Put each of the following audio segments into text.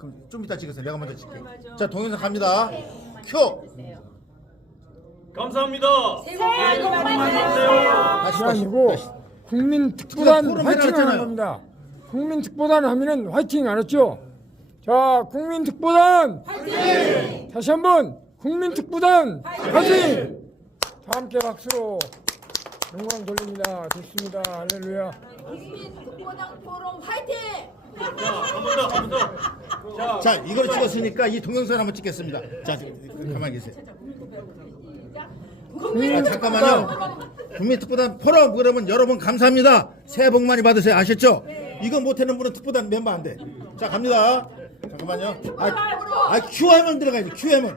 그럼 좀 이따 찍으세요. 내가 먼저 찍게. 자, 동영상 갑니다. 큐. 감사합니다. 새해 복 많이 받으세요. 다시 아니고 국민특보단 포럼 화이팅 하는 해놨잖아요. 겁니다. 국민특보단 하면은 화이팅 알았죠? 자, 국민특보단 화이팅! 다시 한번 국민특보단 화이팅! 다 함께 박수로 영광 돌립니다. 좋습니다. 할렐루야. 국민특보당 포럼 화이팅! 한 번 더. 자, 이걸 찍었으니까 이 동영상 한번 찍겠습니다. 자, 가만히 계세요. 아, 잠깐만요. 국민특보단 포럼 그러면 여러분 감사합니다. 새해 복 많이 받으세요. 아셨죠? 이거 못하는 분은 특보단 멤버 안 돼. 자, 갑니다. 잠깐만요. QM은 들어가야지. QM은.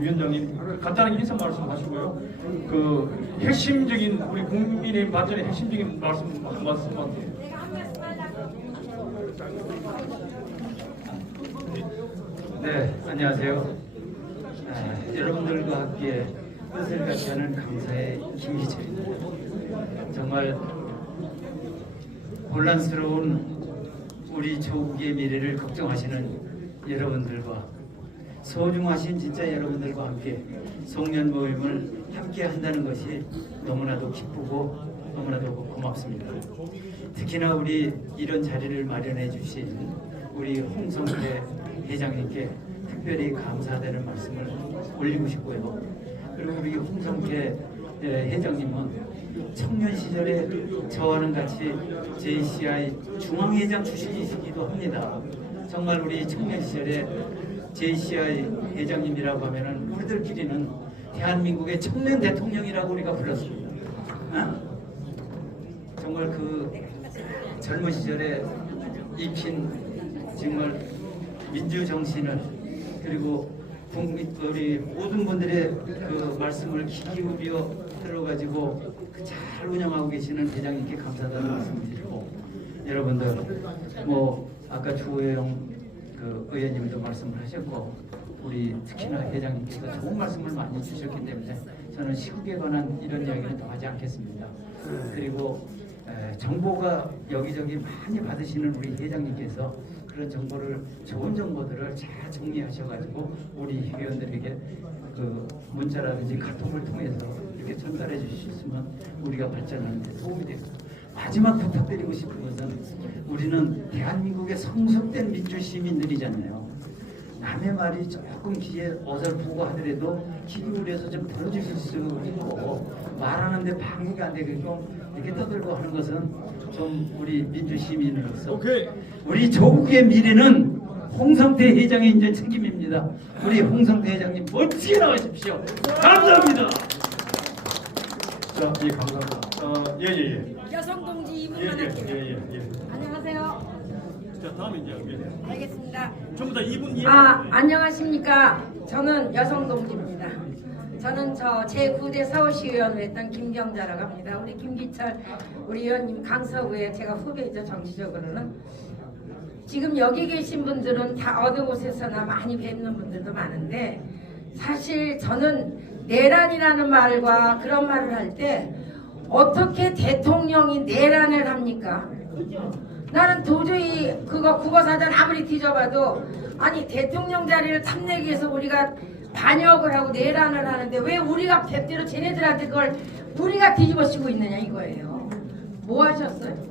위원장님 간단하게 인사 말씀하시고요. 그 핵심적인 우리 국민의 발전의 핵심적인 말씀 한 말씀만. 네, 안녕하세요. 여러분들과 함께 뜻을 같이 하는 강사의 김기철입니다. 정말 혼란스러운 우리 조국의 미래를 걱정하시는 여러분들과 소중하신 진짜 여러분들과 함께 송년 모임을 함께 한다는 것이 너무나도 기쁘고 너무나도 고맙습니다. 특히나 우리 이런 자리를 마련해 주신 우리 홍성태 회장님께 특별히 감사하다는 말씀을 올리고 싶고요. 그리고 우리 홍성태 회장님은 청년 시절에 저와는 같이 JCI 중앙회장 출신이시기도 합니다. 정말 우리 청년 시절에 JCI 회장님이라고 하면은 우리들끼리는 대한민국의 청년 대통령이라고 우리가 불렀습니다. 정말 그 젊은 시절에 입힌 정말 민주 정신을 그리고 우리 모든 분들의 그 말씀을 귀 기울여 들어가지고 잘 운영하고 계시는 회장님께 감사하다는 말씀을 드리고 여러분들 뭐 아까 주호영 그 의원님도 말씀을 하셨고 우리 특히나 회장님께서 좋은 말씀을 많이 주셨기 때문에 저는 시국에 관한 이런 이야기는 더 하지 않겠습니다. 그리고 정보가 여기저기 많이 받으시는 우리 회장님께서 그런 정보를 좋은 정보들을 잘 정리하셔가지고 우리 회원들에게 그 문자라든지 카톡을 통해서 이렇게 전달해 주셨으면 우리가 발전하는 데 도움이 됩니다. 마지막 부탁드리고 싶은 것은 우리는 대한민국의 성숙된 민주 시민들이잖아요. 남의 말이 조금 귀에 어설프고 하더라도 귀 기울여서 좀 들어주실 수 있고 말하는데 방해가 안 되게끔 이렇게 떠들고 하는 것은 좀 우리 민주 시민으로서 우리 조국의 미래는 홍성태 회장의 이제 책임입니다. 우리 홍성태 회장님 멋지게 나가십시오. 감사합니다. 자, 예, 감사합니다. 예. 여성 동지 2분만 할게요. 예. 안녕하세요. 자, 다음에 이제 알겠습니다. 전부 다 2분 안녕하십니까. 저는 여성 동지입니다. 저는 제9대 서울시의원을 했던 김경자라고 합니다. 우리 김기철 우리 의원님 강서구에 제가 후배이죠. 정치적으로는. 지금 여기 계신 분들은 다 어느 곳에서나 많이 뵙는 분들도 많은데 사실 저는 내란이라는 말과 그런 말을 할 때 어떻게 대통령이 내란을 합니까? 나는 도저히 그거 국어사전 아무리 뒤져봐도 아니 대통령 자리를 탐내기 위해서 우리가 반역을 하고 내란을 하는데 왜 우리가 뵙대로 쟤네들한테 그걸 우리가 뒤집어 쓰고 있느냐 이거예요. 뭐 하셨어요?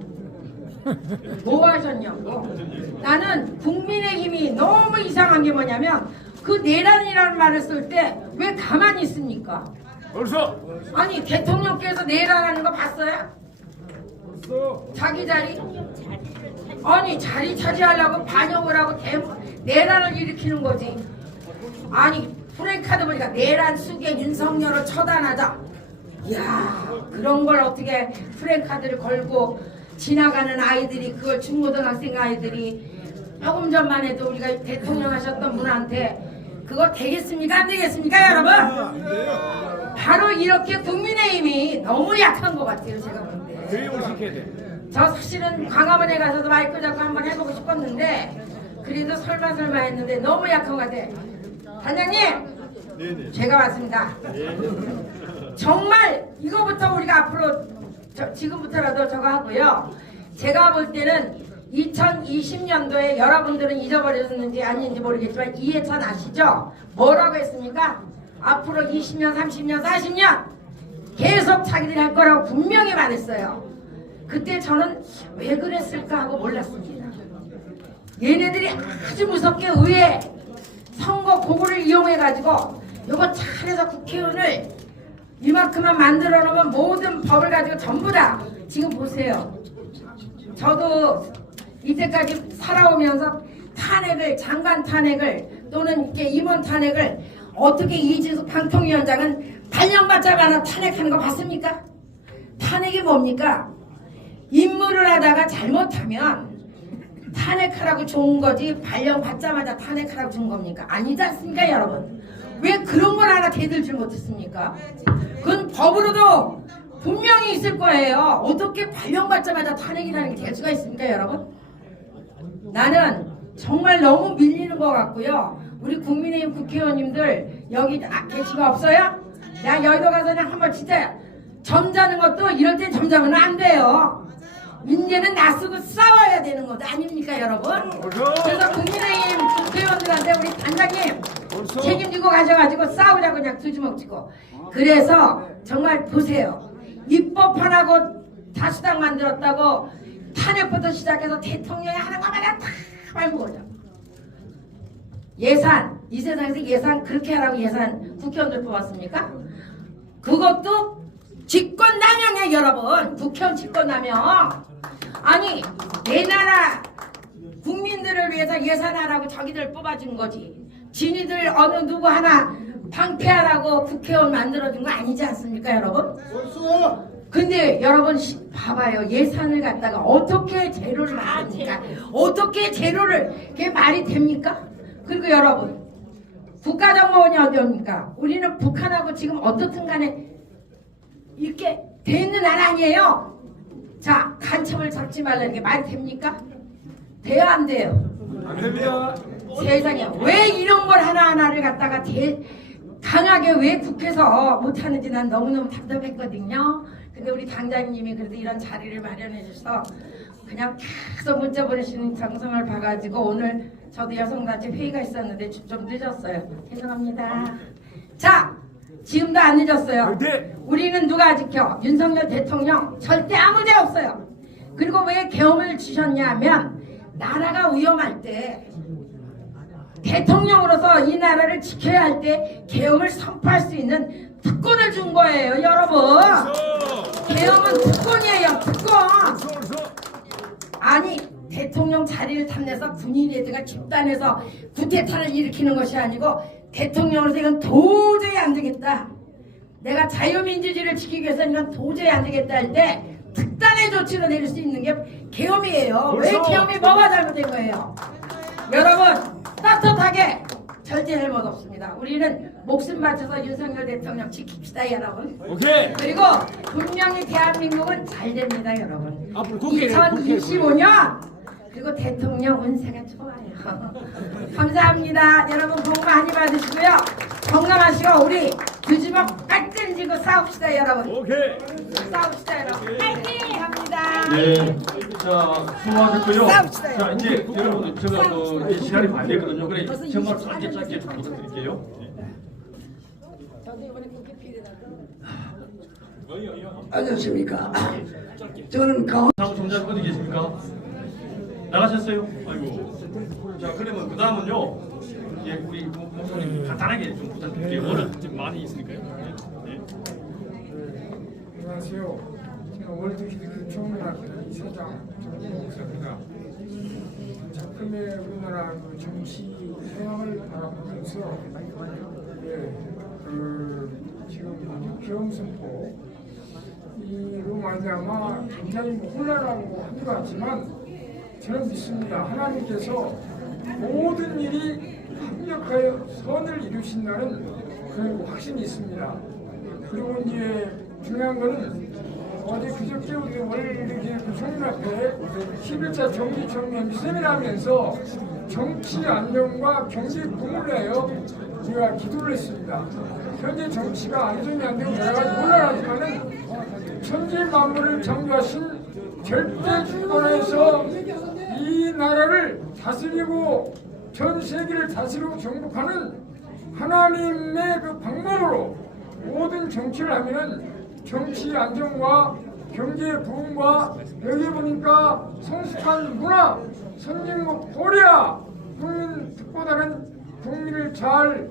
뭐 하셨냐고. 나는 국민의힘이 너무 이상한 게 뭐냐면 그 내란이라는 말을 쓸 때 왜 가만히 있습니까? 벌써 아니 대통령께서 내란하는 거 봤어요? 자기 자리? 아니 자리 차지하려고 반역을 하고 내란을 일으키는 거지. 아니 프랭카드 보니까 내란 수계 윤석열을 처단하자. 이야 그런 걸 어떻게 프랭카드를 걸고 지나가는 아이들이 그걸 중고등학생 아이들이 조금 전만 해도 우리가 대통령 하셨던 분한테 그거 되겠습니까? 안 되겠습니까 여러분? 바로 이렇게 국민의힘이 너무 약한 것 같아요 제가 보는데. 저 사실은 광화문에 가서도 마이크 잡고 한번 해보고 싶었는데 그래도 설마 했는데 너무 약한 것 같아. 단장님 제가 왔습니다. 정말 이거부터 우리가 앞으로 지금부터라도 저거 하고요. 제가 볼 때는 2020년도에 여러분들은 잊어버렸는지 아닌지 모르겠지만 이해찬 아시죠? 뭐라고 했습니까? 앞으로 20년, 30년, 40년 계속 자기들이 할 거라고 분명히 말했어요. 그때 저는 왜 그랬을까 하고 몰랐습니다. 얘네들이 아주 무섭게 의회 선거 고구를 이용해가지고 요거 잘해서 국회의원을 이만큼만 만들어 놓으면 모든 법을 가지고 전부 다 지금 보세요. 저도 이때까지 살아오면서 탄핵을, 장관 탄핵을 또는 이렇게 임원 탄핵을 어떻게 이진숙 방통위원장은 발령받자마자 탄핵하는 거 봤습니까? 탄핵이 뭡니까? 임무를 하다가 잘못하면 탄핵하라고 좋은 거지 발령받자마자 탄핵하라고 좋은 겁니까? 아니지 않습니까 여러분? 왜 그런 걸 하나 대들지 못했습니까? 그건 법으로도 분명히 있을 거예요. 어떻게 발령받자마자 탄핵이라는 게 될 수가 있습니까 여러분? 나는 정말 너무 밀리는 것 같고요. 우리 국민의힘 국회의원님들 여기 계신 거 없어요? 야 여의도 가서 그냥 한번 진짜 점잖은 것도 이럴 땐 점잖으면 안 돼요. 이제는 나서고 싸워야 되는 것 아닙니까 여러분? 그래서 국민의힘 국회의원들한테 우리 단장님 책임지고 가셔가지고 싸우자고 그냥 두 주먹 쥐고. 그래서 정말 보세요. 입법하라고 다수당 만들었다고 탄핵부터 시작해서 대통령이 하는 것마다 다 말고 오죠. 예산, 이 세상에서 예산 그렇게 하라고 예산 국회의원들 뽑았습니까? 그것도 직권남용이에요 여러분. 국회의원 직권남용. 아니 내 나라 국민들을 위해서 예산하라고 저기들 뽑아준 거지. 지니들 어느 누구 하나 방패하라고 국회의원 만들어준 거 아니지 않습니까 여러분? 근데 여러분 봐봐요. 예산을 갖다가 어떻게 재료를 만듭니까? 어떻게 재료를 그게 말이 됩니까? 그리고 여러분 국가정보원이 어디입니까? 우리는 북한하고 지금 어떻든 간에 이렇게 돼 있는 나라 아니에요? 자 간첩을 잡지 말라는 게 말이 됩니까? 돼요 안 돼요? 안 됩니다. 세상에 왜 이런 걸 하나하나를 갖다가 강하게 왜 국회에서 못하는지 난 너무너무 답답했거든요. 근데 우리 당장님이 그래도 이런 자리를 마련해 주셔서 그냥 계속 문자 보내시는 정성을 봐가지고 오늘 저도 여성단체 회의가 있었는데 좀 늦었어요. 죄송합니다. 자 지금도 안 늦었어요. 우리는 누가 지켜? 윤석열 대통령 절대 아무 데 없어요. 그리고 왜 계엄을 주셨냐면 나라가 위험할 때 대통령으로서 이 나라를 지켜야 할 때 계엄을 선포할 수 있는 특권을 준 거예요 여러분. 계엄은 특권이에요 특권. 아니 대통령 자리를 탐내서 군인애들가 집단에서 구태타를 일으키는 것이 아니고 대통령으로서 이건 도저히 안 되겠다. 내가 자유민주주의를 지키기 위해서 이건 도저히 안 되겠다 할 때 특단의 조치로 내릴 수 있는 게 계엄이에요. 왜 계엄이 뭐가 잘못된 거예요? 여러분 따뜻하게 절대 잘못 없습니다. 우리는 목숨 바쳐서 윤석열 대통령 지킵시다 여러분. 오케이. 그리고 분명히 대한민국은 잘 됩니다 여러분. 앞으로 국회를 2025년 그리고 대통령 운세가 좋아요. 감사합니다. 여러분 복 많이 받으시고요. 건강하시고 우리 두 주먹 깍질 쥐고 싸웁시다 여러분. 오케이. 싸웁시다 여러분. 파이팅 합니다. 네. 자, 수고하셨고요. 자, 이제 여러분 제가 이제 시간이 많이 됐거든요. 그래 정말 짧게 좀 부탁드릴게요. 저도 이번에 국회 필요하다. 안녕하십니까. 저는 가운 다음 정자 어디 계십니까? 나가셨어요? 아이고. 자, 그러면 그 다음은요. 이제 우리 목사님 간단하게 좀 부탁드릴게요. 오늘 좀 많이 있으니까요. 네. 안녕하세요. 제가 월드키드 총연합회 이사장 정봉석입니다. 작품의 우리나라 그 정치 상황을 바라보면서 지금 계엄 선포 이로 말미암아 굉장히 혼란하고 한 것 같지만 저는 믿습니다. 하나님께서 모든 일이 합력하여 선을 이루신다는 그런 확신이 있습니다. 그리고 이제 중요한 거는 어제 그저께 우리 월드키드 총연합회 11차 정기총회 세미나하면서 정치 안정과 경제 부흥을 위하여 우리가 기도를 했습니다. 현재 정치가 안정이 안 되고 여러 가지 혼란하지만은 천지 만물을 창조하신 절대 주권에서 이 나라를 다스리고 전 세계를 다스리고 정복하는 하나님의 그 방법으로 모든 정치를 하면은 정치 안정과 경제 부흥과 여기 보니까 성숙한 문화, 선진국 코리아, 국민 특보다는 국민을 잘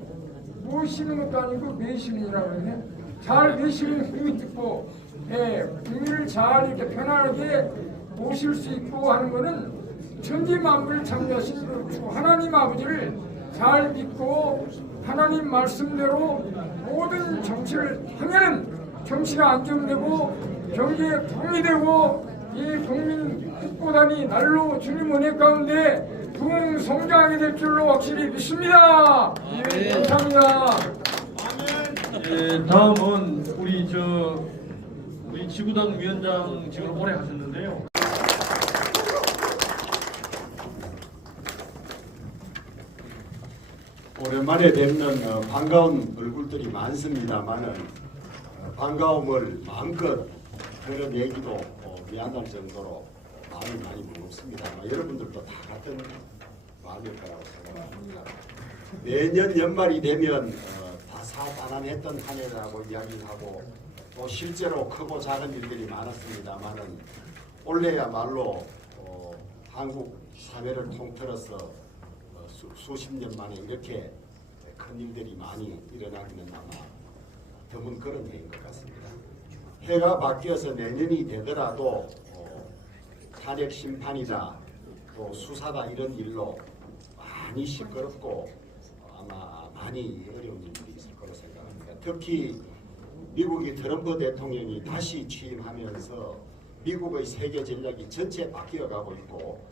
모시는 것도 아니고 매시는이라고 하네. 잘 매시는 국민 특보, 국민을 잘 이렇게 편안하게 모실 수 있고 하는 것은 천지만물을 창조하신 그 하나님 아버지를 잘 믿고 하나님 말씀대로 모든 정치를 하면은 정치가 안정되고 경제에 도움이 되고 이 국민 특보단이 날로 주님 은혜 가운데 부흥성장하게 될 줄로 확실히 믿습니다. 감사합니다. 예, 다음은 우리 지구당 위원장직을 오래 하셨는데요. 오랜만에 뵙는 반가운 얼굴들이 많습니다만은 반가움을 마음껏 드러내기도 미안할 정도로 마음이 많이 무겁습니다. 여러분들도 다 같은 마음일 거라고 생각합니다. 매년 연말이 되면 다사다난했던 한 해라고 이야기를 하고 또 실제로 크고 작은 일들이 많았습니다만은 올해야말로 한국 사회를 통틀어서 수십 년 만에 이렇게 큰 일들이 많이 일어나기는 아마 드문 그런 해인 것 같습니다. 해가 바뀌어서 내년이 되더라도 탄핵 심판이다 또 수사다 이런 일로 많이 시끄럽고 아마 많이 어려운 일들이 있을 거로 생각합니다. 특히 미국이 트럼프 대통령이 다시 취임하면서 미국의 세계 전략이 전체 바뀌어가고 있고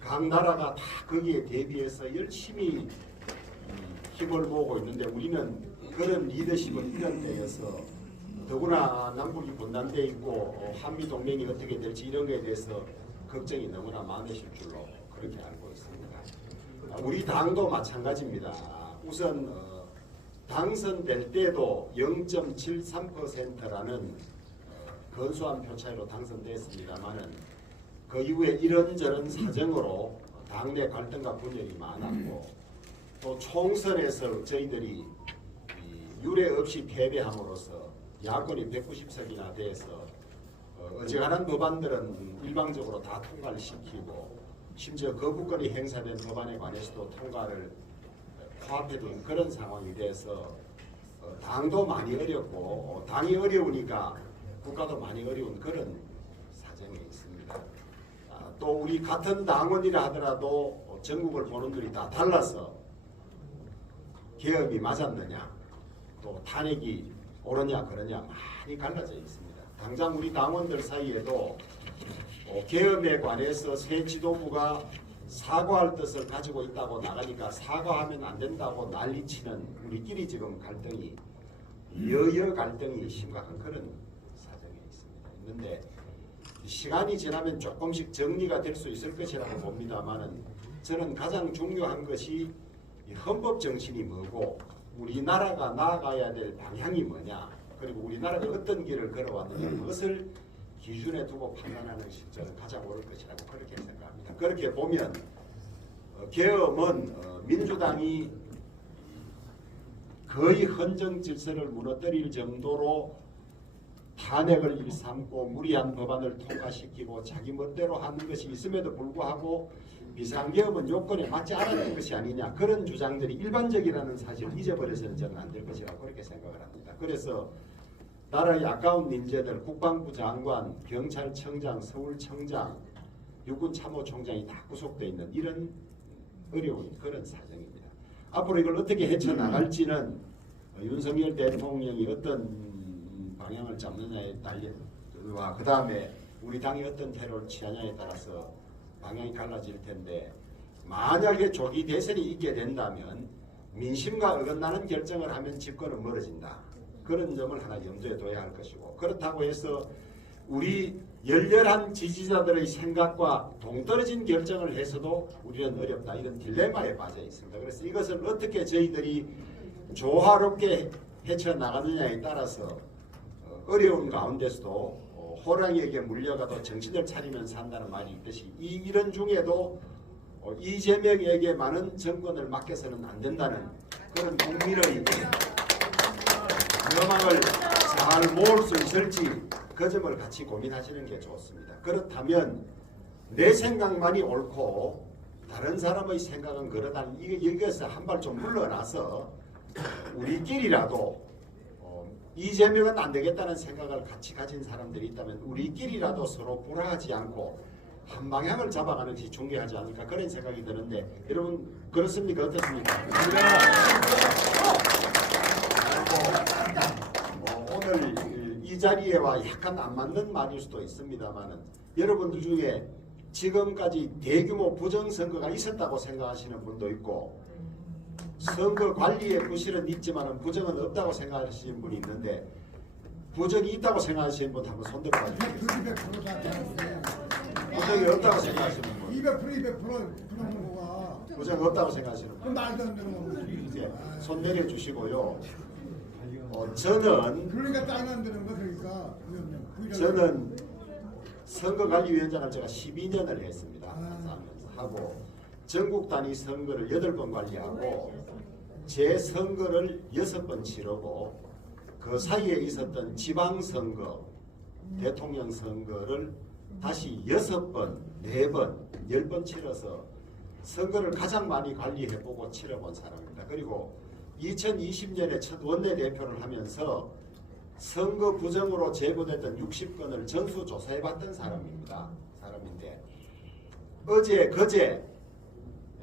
각 나라가 다 거기에 대비해서 열심히 힘을 모으고 있는데 우리는 그런 리더십을 이런 때여서 더구나 남북이 분단되어 있고 한미 동맹이 어떻게 될지 이런 것에 대해서 걱정이 너무나 많으실 줄로 그렇게 알고 있습니다. 우리 당도 마찬가지입니다. 우선 당선될 때도 0.73%라는 근소한 표 차이로 당선됐습니다만은 그 이후에 이런저런 사정으로 당내 갈등과 분열이 많았고 또 총선에서 저희들이 유례 없이 패배함으로써 야권이 190석이나 돼서 어지간한 법안들은 일방적으로 다 통과를 시키고 심지어 거부권이 행사된 법안에 관해서도 통과를 코앞해둔 그런 상황이 돼서 당도 많이 어렵고 당이 어려우니까 국가도 많이 어려운 그런 사정에 있습니다. 또 우리 같은 당원이라 하더라도 전국을 보는 눈이 다 달라서 계엄이 맞았느냐 또 탄핵이 옳으냐 그러냐 많이 갈라져 있습니다. 당장 우리 당원들 사이에도 계엄에 관해서 새 지도부가 사과할 뜻을 가지고 있다고 나가니까 사과하면 안 된다고 난리치는 우리끼리 지금 갈등이 여여 갈등이 심각한 그런 사정에 있습니다. 있는데 시간이 지나면 조금씩 정리가 될 수 있을 것이라고 봅니다만은 저는 가장 중요한 것이 헌법 정신이 뭐고 우리나라가 나아가야 될 방향이 뭐냐 그리고 우리나라가 어떤 길을 걸어왔느냐 그것을 기준에 두고 판단하는 것이 저는 가장 옳을 것이라고 그렇게 생각합니다. 그렇게 보면 계엄은 민주당이 거의 헌정 질서를 무너뜨릴 정도로 탄핵을 일삼고 무리한 법안을 통과시키고 자기 멋대로 하는 것이 있음에도 불구하고 비상계엄은 요건에 맞지 않았던 것이 아니냐 그런 주장들이 일반적이라는 사실을 잊어버려서는 저는 안 될 것이라고 그렇게 생각을 합니다. 그래서 나라의 아까운 인재들 국방부 장관, 경찰청장, 서울청장, 육군참모총장이 다 구속되어 있는 이런 어려운 그런 사정입니다. 앞으로 이걸 어떻게 헤쳐나갈지는 윤석열 대통령이 어떤 방향을 잡느냐에 달려와 그 다음에 우리 당이 어떤 태도를 취하냐에 따라서 방향이 갈라질 텐데 만약에 조기 대선이 있게 된다면 민심과 어긋나는 결정을 하면 집권은 멀어진다. 그런 점을 하나 염두에 둬야 할 것이고 그렇다고 해서 우리 열렬한 지지자들의 생각과 동떨어진 결정을 해서도 우리는 어렵다. 이런 딜레마에 빠져 있습니다. 그래서 이것을 어떻게 저희들이 조화롭게 헤쳐나가느냐에 따라서 어려운 가운데서도 호랑이에게 물려가도 정신을 차리면 산다는 말이 있듯이 이런 중에도 이재명에게만은 정권을 맡겨서는 안 된다는 그런 국민의 명망을 잘 모을 수 있을지 그 점을 같이 고민하시는 게 좋습니다. 그렇다면 내 생각만이 옳고 다른 사람의 생각은 그러다 여기에서 한 발 좀 물러나서 우리끼리라도 이재명은 안 되겠다는 생각을 같이 가진 사람들이 있다면 우리끼리라도 서로 불화하지 않고 한 방향을 잡아가는 것이 중요하지 않을까 그런 생각이 드는데 여러분 그렇습니까? 어떻습니까? 오늘 이 자리에와 약간 안 맞는 말일 수도 있습니다만은 여러분들 중에 지금까지 대규모 부정선거가 있었다고 생각하시는 분도 있고 선거 관리에 부실은 있지만 부정은 없다고 생각하시는 분이 있는데 부정이 있다고 생각하시는 분 한번 손 들어봐주세요. 200% 다 잘했어요. 부정이 없다고 생각하시는 분. 200% 그런 거가 부정이 없다고 생각하시는 분. 그럼 말도 안 되는 거지. 이제 손 내려주시고요. 저는 그러니까 딴 안 되는 거 그러니까 저는 선거관리위원장을 제가 12년을 했습니다. 하고 전국 단위 선거를 8번 관리하고 제 선거를 6번 치르고 그 사이에 있었던 지방선거, 대통령 선거를 다시 6번, 4번, 10번 치러서 선거를 가장 많이 관리해보고 치러본 사람입니다. 그리고 2020년에 첫 원내대표를 하면서 선거 부정으로 제보됐던 60건을 전수조사해봤던 사람인데 어제 그제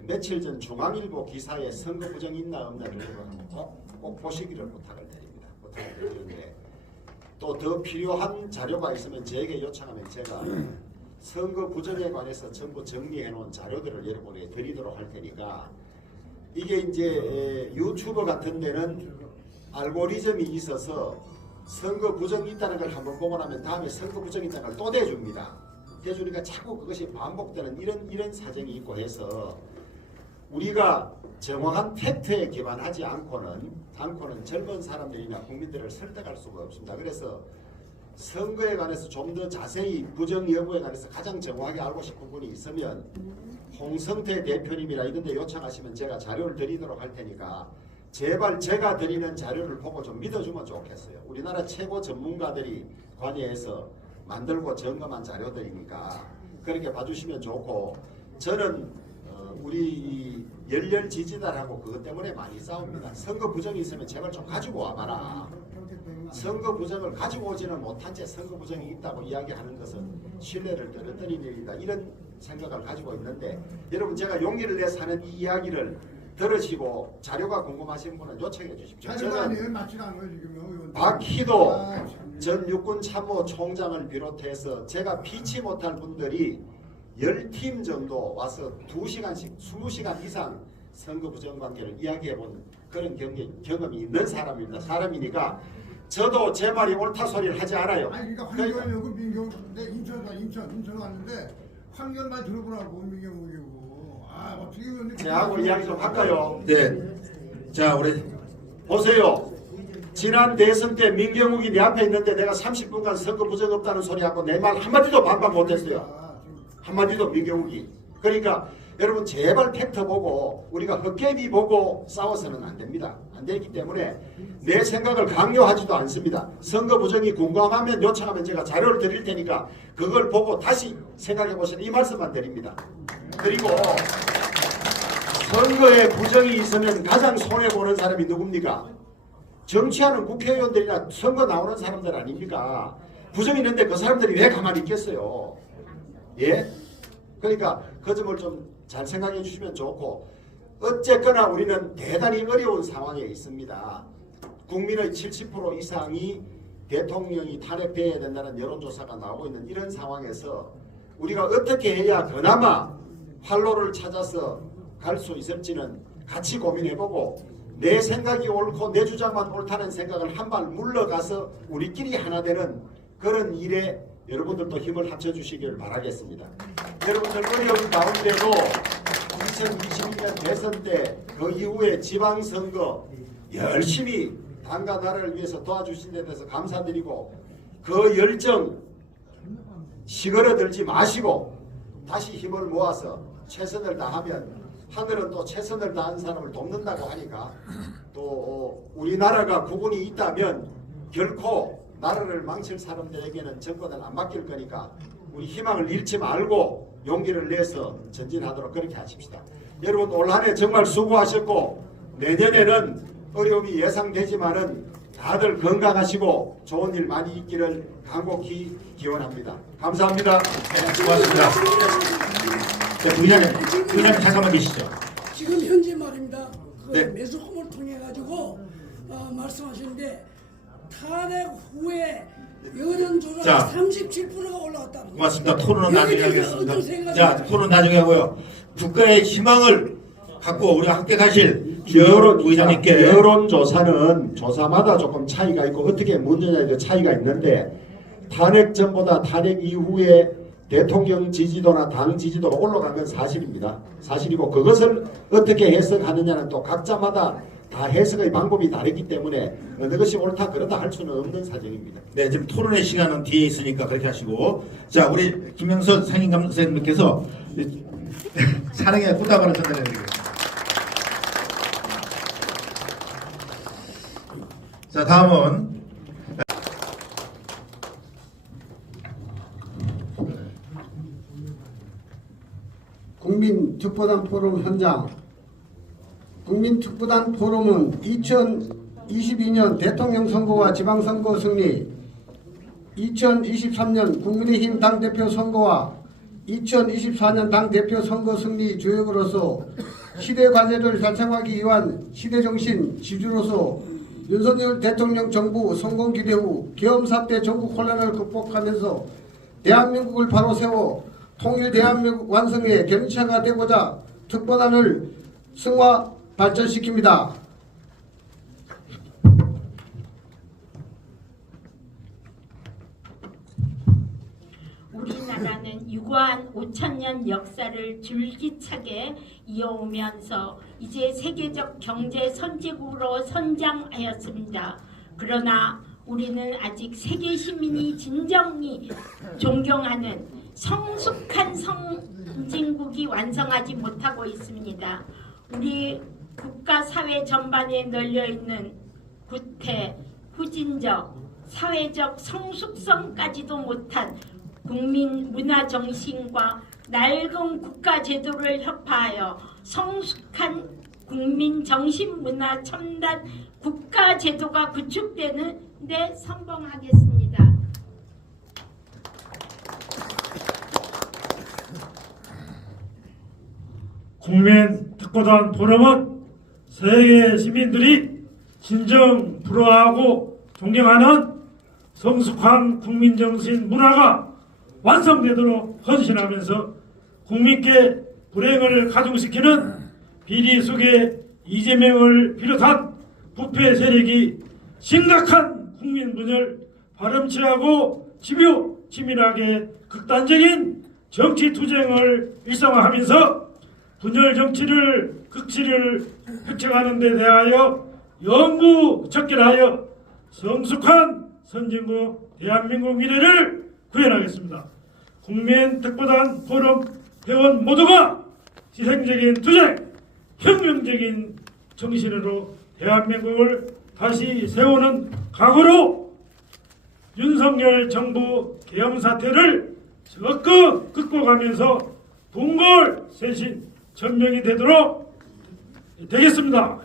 며칠 전 중앙일보 기사에 선거 부정이 있나 없나를 꼭 보시기를 부탁을 드리는데 또 더 필요한 자료가 있으면 저에게 요청하면 제가 선거 부정에 관해서 전부 정리해 놓은 자료들을 여러분에게 드리도록 할 테니까 이게 이제 유튜브 같은 데는 알고리즘이 있어서 선거 부정이 있다는 걸 한번 보고 나면 다음에 선거 부정이 있다는 걸 또 대줍니다. 대주니까 자꾸 그것이 반복되는 이런 사정이 있고 해서 우리가 정확한 팩트에 기반하지 않고는 젊은 사람들이나 국민들을 설득할 수가 없습니다. 그래서 선거에 관해서 좀 더 자세히 부정 여부에 관해서 가장 정확하게 알고 싶은 분이 있으면 홍성태 대표님이라 이런 데 요청하시면 제가 자료를 드리도록 할 테니까 제발 제가 드리는 자료를 보고 좀 믿어주면 좋겠어요. 우리나라 최고 전문가들이 관여해서 만들고 점검한 자료들이니까 그렇게 봐주시면 좋고 저는 우리 열렬 지지자라고 그것 때문에 많이 싸웁니다. 선거 부정이 있으면 제발 좀 가지고 와봐라. 선거 부정을 가지고 오지는 못한 채 선거 부정이 있다고 이야기하는 것은 신뢰를 떨어뜨리는 일이다. 이런 생각을 가지고 있는데 여러분 제가 용기를 내서 하는 이 이야기를 들으시고 자료가 궁금하신 분은 요청해 주십시오. 저는 박희도 전 육군 참모 총장을 비롯해서 제가 피치 못할 분들이 10팀 정도 와서 2시간씩 20시간 이상 선거 부정 관계를 이야기해 본 그런 경험이 있는 사람이니까 저도 제 말이 옳다 소리를 하지 않아요. 아니 그러니까 황교안 여기 민경 내 인천 왔는데 황교안 말 들어보라고 민경욱이고 어떻게 그런데 제하고 이야기 좀 할까요? 네. 자, 우리 보세요. 지난 대선 때 민경욱이 내 앞에 있는데 내가 30분간 선거 부정 없다는 소리 하고 내 말 한마디도 반박 못했어요. 한마디도 민경욱이. 그러니까 여러분 제발 팩트 보고 우리가 헛개비 보고 싸워서는 안 됩니다. 안 되기 때문에 내 생각을 강요하지도 않습니다. 선거 부정이 궁금하면 요청하면 제가 자료를 드릴 테니까 그걸 보고 다시 생각해 보시는 이 말씀만 드립니다. 그리고 선거에 부정이 있으면 가장 손해보는 사람이 누굽니까? 정치하는 국회의원들이나 선거 나오는 사람들 아닙니까? 부정이 있는데 그 사람들이 왜 가만히 있겠어요? 예? 그러니까 그 점을 좀 잘 생각해 주시면 좋고 어쨌거나 우리는 대단히 어려운 상황에 있습니다. 국민의 70% 이상이 대통령이 탄핵돼야 된다는 여론조사가 나오고 있는 이런 상황에서 우리가 어떻게 해야 그나마 활로를 찾아서 갈 수 있을지는 같이 고민해보고 내 생각이 옳고 내 주장만 옳다는 생각을 한 발 물러가서 우리끼리 하나 되는 그런 일에 여러분들도 힘을 합쳐주시기를 바라겠습니다. 여러분들 어려운 가운데도 2022년 대선 때 그 이후에 지방선거 열심히 당과 나라를 위해서 도와주신 데 대해서 감사드리고 그 열정 시그러들지 마시고 다시 힘을 모아서 최선을 다하면 하늘은 또 최선을 다한 사람을 돕는다고 하니까 또 우리나라가 국군이 있다면 결코 나라를 망칠 사람들에게는 정권을 안 맡길 거니까 우리 희망을 잃지 말고 용기를 내서 전진하도록 그렇게 하십시다. 여러분 올 한 해 정말 수고하셨고 내년에는 어려움이 예상되지만은 다들 건강하시고 좋은 일 많이 있기를 간곡히 기원합니다. 감사합니다. 네, 고맙습니다. 부장님 잠깐만 계시죠. 지금 현재 말입니다. 그 네. 매수금을 통해 가지고 말씀하시는데 탄핵 후에 여론조사 자. 37%가 올라갔다. 고맙습니다. 토론은 나중에 여기에 대해서 어떤 하겠습니다. 생각이 자, 토론 나중에 하고요. 국가의 희망을 갖고 우리가 함께 가실 김영호 부의장님께 여론조사는 조사마다 조금 차이가 있고 어떻게 문제냐에도 차이가 있는데 탄핵 전보다 탄핵 이후에 대통령 지지도나 당 지지도가 올라간 건 사실입니다. 사실이고 그것을 어떻게 해석하느냐는 또 각자마다 다 해석의 방법이 다르기 때문에 어느 것이 옳다 그러다 할 수는 없는 사정입니다. 네, 지금 토론의 시간은 뒤에 있으니까 그렇게 하시고 자, 우리 김영선 상임감사님께서 사랑의 꽃다발을 전달해 드리겠습니다. 자, 다음은 국민특보단 포럼 현장. 국민특보단 포럼은 2022년 대통령 선거와 지방선거 승리, 2023년 국민의힘 당대표 선거와 2024년 당대표 선거 승리 주역으로서 시대 과제를 달성하기 위한 시대정신 지주로서 윤석열 대통령 정부 성공 기대 후 계엄 때 전국 혼란을 극복하면서 대한민국을 바로 세워 통일 대한민국 완성의 경차가 되고자 특보단을 승화 발전시킵니다. 우리나라는 유구한 5천년 역사를 줄기차게 이어오면서 이제 세계적 경제 선진국으로 선장하였습니다. 그러나 우리는 아직 세계 시민이 진정히 존경하는 성숙한 선진국이 완성하지 못하고 있습니다. 우리 국가 사회 전반에 널려있는 구태, 후진적, 사회적 성숙성까지도 못한 국민 문화 정신과 낡은 국가 제도를 혁파하여 성숙한 국민 정신 문화 첨단 국가 제도가 구축되는 데 성공하겠습니다. 국민특보단 포럼은 세계 시민들이 진정 부러워하고 존경하는 성숙한 국민정신 문화가 완성되도록 헌신하면서 국민께 불행을 가중시키는 비리 속에 이재명을 비롯한 부패 세력이 심각한 국민 분열, 파렴치하고 집요 치밀하게 극단적인 정치 투쟁을 일상화하면서 분열 정치를 극치를 획책하는 데 대하여 영구적결하여 성숙한 선진국 대한민국 미래를 구현하겠습니다. 국민특보단 포럼 회원 모두가 희생적인 투쟁, 혁명적인 정신으로 대한민국을 다시 세우는 각오로 윤석열 정부 계엄 사태를 적극 극복하면서 동골 쇄신 전명이 되도록 되겠습니다.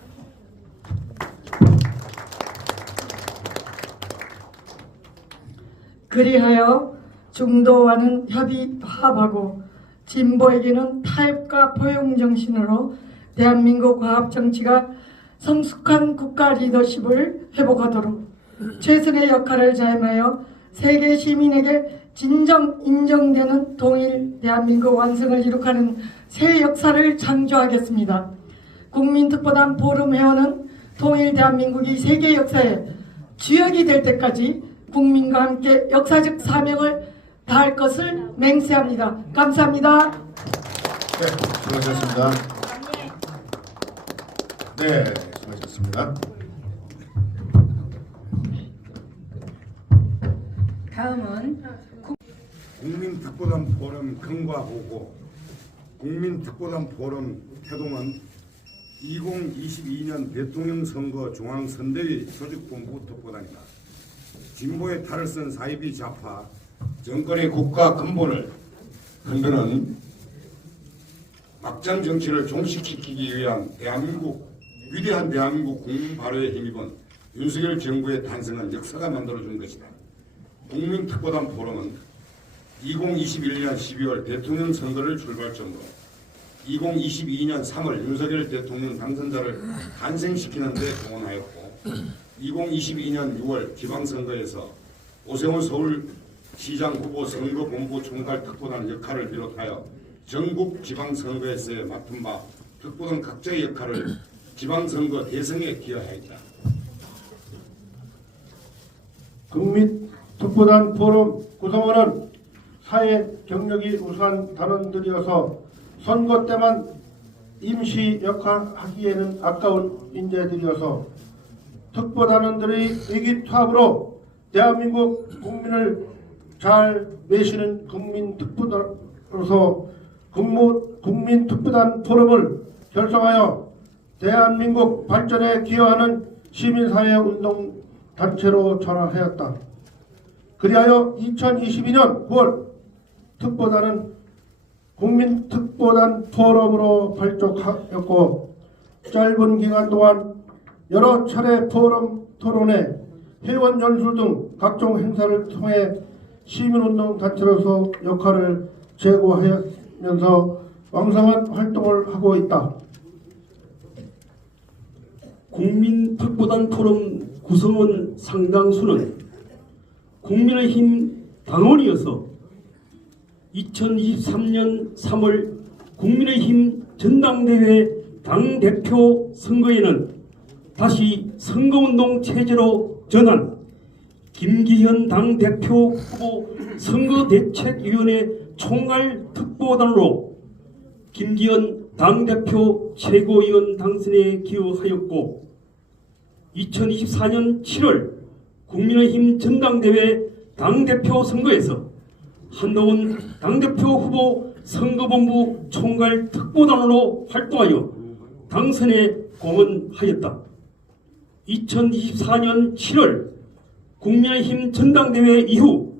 그리하여 중도와는 협의 화합하고 진보에게는 타협과 포용 정신으로 대한민국 화합 정치가 성숙한 국가 리더십을 회복하도록 최선의 역할을 자임하여 세계 시민에게 진정 인정되는 통일 대한민국 완성을 이룩하는 새 역사를 창조하겠습니다. 국민특보단 포럼 회원은 통일 대한민국이 세계 역사의 주역이 될 때까지 국민과 함께 역사적 사명을 다할 것을 맹세합니다. 감사합니다. 네, 수고하셨습니다. 네, 수고하셨습니다. 다음은 국민특보단 포럼 경과보고 국민특보단 포럼 태동은 2022년 대통령 선거 중앙선대위 조직본부 특보단이다. 진보의 탈을 쓴 사이비 좌파 정권의 국가 근본을 흔드는 막장 정치를 종식시키기 위한 위대한 대한민국 국민 발효에 힘입은 윤석열 정부의 탄생은 역사가 만들어준 것이다. 국민특보단 포럼은 2021년 12월 대통령 선거를 출발점으로 2022년 3월 윤석열 대통령 당선자를 탄생시키는 데 공헌하였고 2022년 6월 지방선거에서 오세훈 서울시장 후보 선거본부 총괄 특보단 역할을 비롯하여 전국 지방선거에서의 맡은 바 특보단 각자의 역할을 지방선거 대승에 기여하였다. 국민특보단 포럼 구성원은 사회 경력이 우수한 단원들이어서 선거 때만 임시 역할하기에는 아까운 인재들이어서 특보단원들의 의기투합으로 대한민국 국민을 잘 매시는 국민특보단으로서 국민특보단 포럼을 결성하여 대한민국 발전에 기여하는 시민사회운동 단체로 전환하였다. 그리하여 2022년 9월 특보단은 국민특보단 포럼으로 발족하였고 짧은 기간 동안 여러 차례 포럼 토론회, 회원 연수 등 각종 행사를 통해 시민운동 단체로서 역할을 제고하면서 왕성한 활동을 하고 있다. 국민특보단 포럼 구성원 상당수는 국민의힘 당원이어서 2023년 3월 국민의힘 전당대회 당대표 선거에는 다시 선거운동 체제로 전환, 김기현 당대표 후보 선거대책위원회 총괄 특보단으로 김기현 당대표 최고위원 당선에 기여하였고 2024년 7월 국민의힘 전당대회 당대표 선거에서 한동훈 당대표 후보 선거본부 총괄 특보단으로 활동하여 당선에 공헌하였다. 2024년 7월 국민의힘 전당대회 이후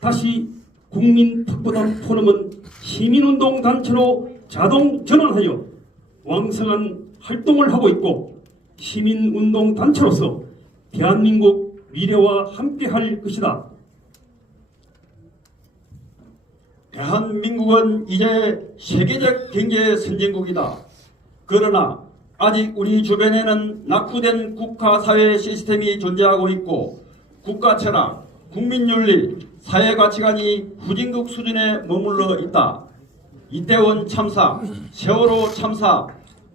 다시 국민특보단 포럼은 시민운동 단체로 자동 전환하여 왕성한 활동을 하고 있고 시민운동 단체로서 대한민국 미래와 함께할 것이다. 대한민국은 이제 세계적 경제 선진국이다. 그러나 아직 우리 주변에는 낙후된 국가사회 시스템이 존재하고 있고 국가 철학, 국민윤리, 사회가치관이 후진국 수준에 머물러 있다. 이태원 참사, 세월호 참사,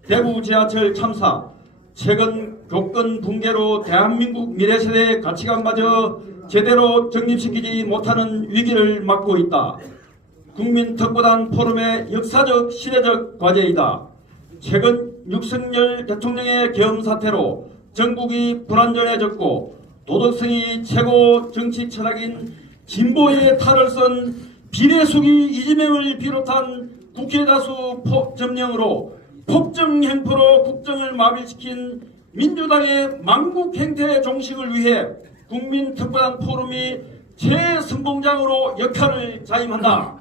대구 지하철 참사, 최근 교권 붕괴로 대한민국 미래세대의 가치관마저 제대로 정립시키지 못하는 위기를 맞고 있다. 국민특보단 포럼의 역사적 시대적 과제이다. 최근 윤석열 대통령의 계엄 사태로 전국이 불안전해졌고 도덕성이 최고 정치 철학인 진보의 탈을 쓴 비례수기 이재명을 비롯한 국회 다수 점령으로 폭정 행포로 국정을 마비시킨 민주당의 망국 행태 종식을 위해 국민특보단 포럼이 최선봉장으로 역할을 자임한다.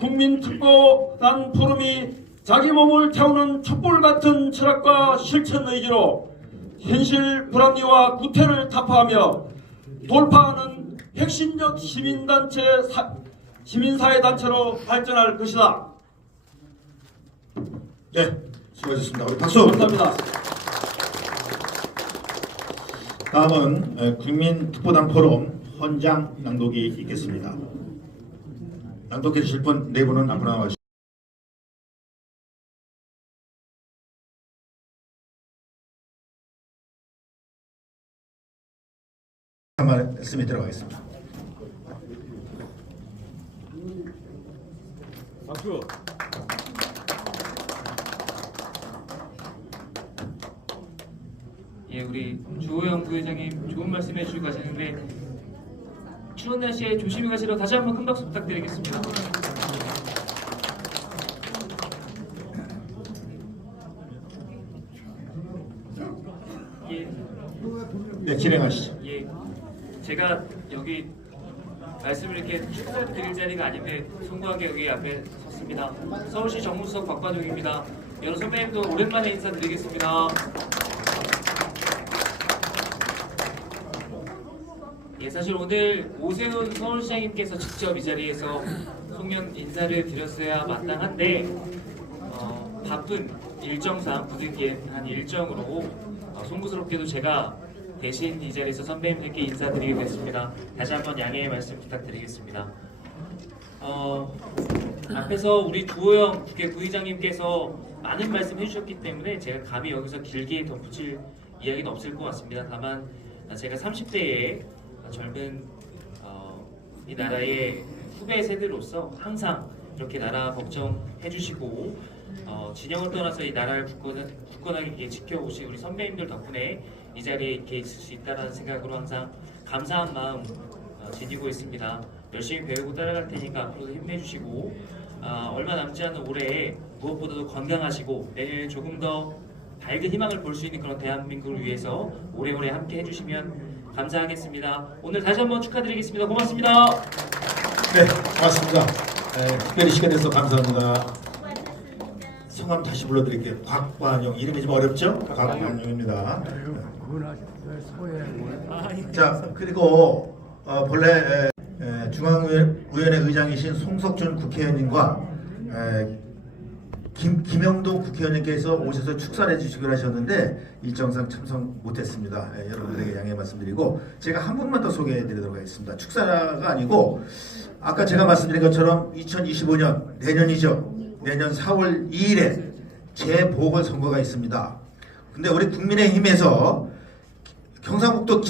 국민특보단 포럼이 자기 몸을 태우는 촛불 같은 철학과 실천 의지로 현실 불합리와 구태를 타파하며 돌파하는 핵심적 시민단체, 시민사회단체로 발전할 것이다. 네, 수고하셨습니다. 우리 박수. 감사합니다. 다음은 국민특보단 포럼 헌장 낭독이 있겠습니다. 낭독해 주실 분 네 분은 앞으로 나와주시죠. 한 말씀에 들어가겠습니다. 박수. 예, 우리 주호영 부회장님 좋은 말씀 해주시고 가시는데 추운 날씨에 조심히 가시러 다시 한번 큰 박수 부탁드리겠습니다. 네, 진행하시죠. 예, 제가 여기 말씀을 이렇게 축하드릴 자리가 아닌데 송구하게 여기 앞에 섰습니다. 서울시 정무수석 박관욱입니다. 여러 선배님도 오랜만에 인사드리겠습니다. 예, 사실 오늘 오세훈 서울시장님께서 직접 이 자리에서 송년 인사를 드렸어야 마땅한데 바쁜 일정상 부득이한 일정으로 송구스럽게도 제가 대신 이 자리에서 선배님들께 인사드리게 됐습니다. 다시 한번 양해의 말씀 부탁드리겠습니다. 앞에서 우리 주호영 국회 부의장님께서 많은 말씀 해주셨기 때문에 제가 감히 여기서 길게 덧붙일 이야기는 없을 것 같습니다. 다만 제가 30대의 젊은 이 나라의 후배 세대로서 항상 이렇게 나라 걱정해 주시고 진영을 떠나서 이 나라를 굳건하게 지켜오신 우리 선배님들 덕분에 이 자리에 이렇게 있을 수 있다는 생각으로 항상 감사한 마음 지니고 있습니다. 열심히 배우고 따라갈 테니까 앞으로도 힘내주시고 얼마 남지 않은 올해에 무엇보다도 건강하시고 내년에 조금 더 밝은 희망을 볼 수 있는 그런 대한민국을 위해서 오래오래 함께 해주시면 감사하겠습니다. 오늘 다시 한번 축하드리겠습니다. 고맙습니다. 네, 고맙습니다. 특별히 시간 내서 감사합니다. 성함 다시 불러드릴게요. 곽관용. 이름이 좀 어렵죠? 곽관용입니다. 자, 그리고 본래 중앙위원회 의장이신 송석준 국회의원님과 김영동 국회의원님께서 오셔서 축사를 해주시기로 하셨는데 일정상 참석 못했습니다. 여러분들에게 양해 말씀드리고 제가 한 분만 더 소개해드리도록 하겠습니다. 축사가 아니고 아까 제가 말씀드린 것처럼 2025년 내년이죠. 내년 4월 2일에 재보궐선거가 있습니다. 근데 우리 국민의힘에서 경상북도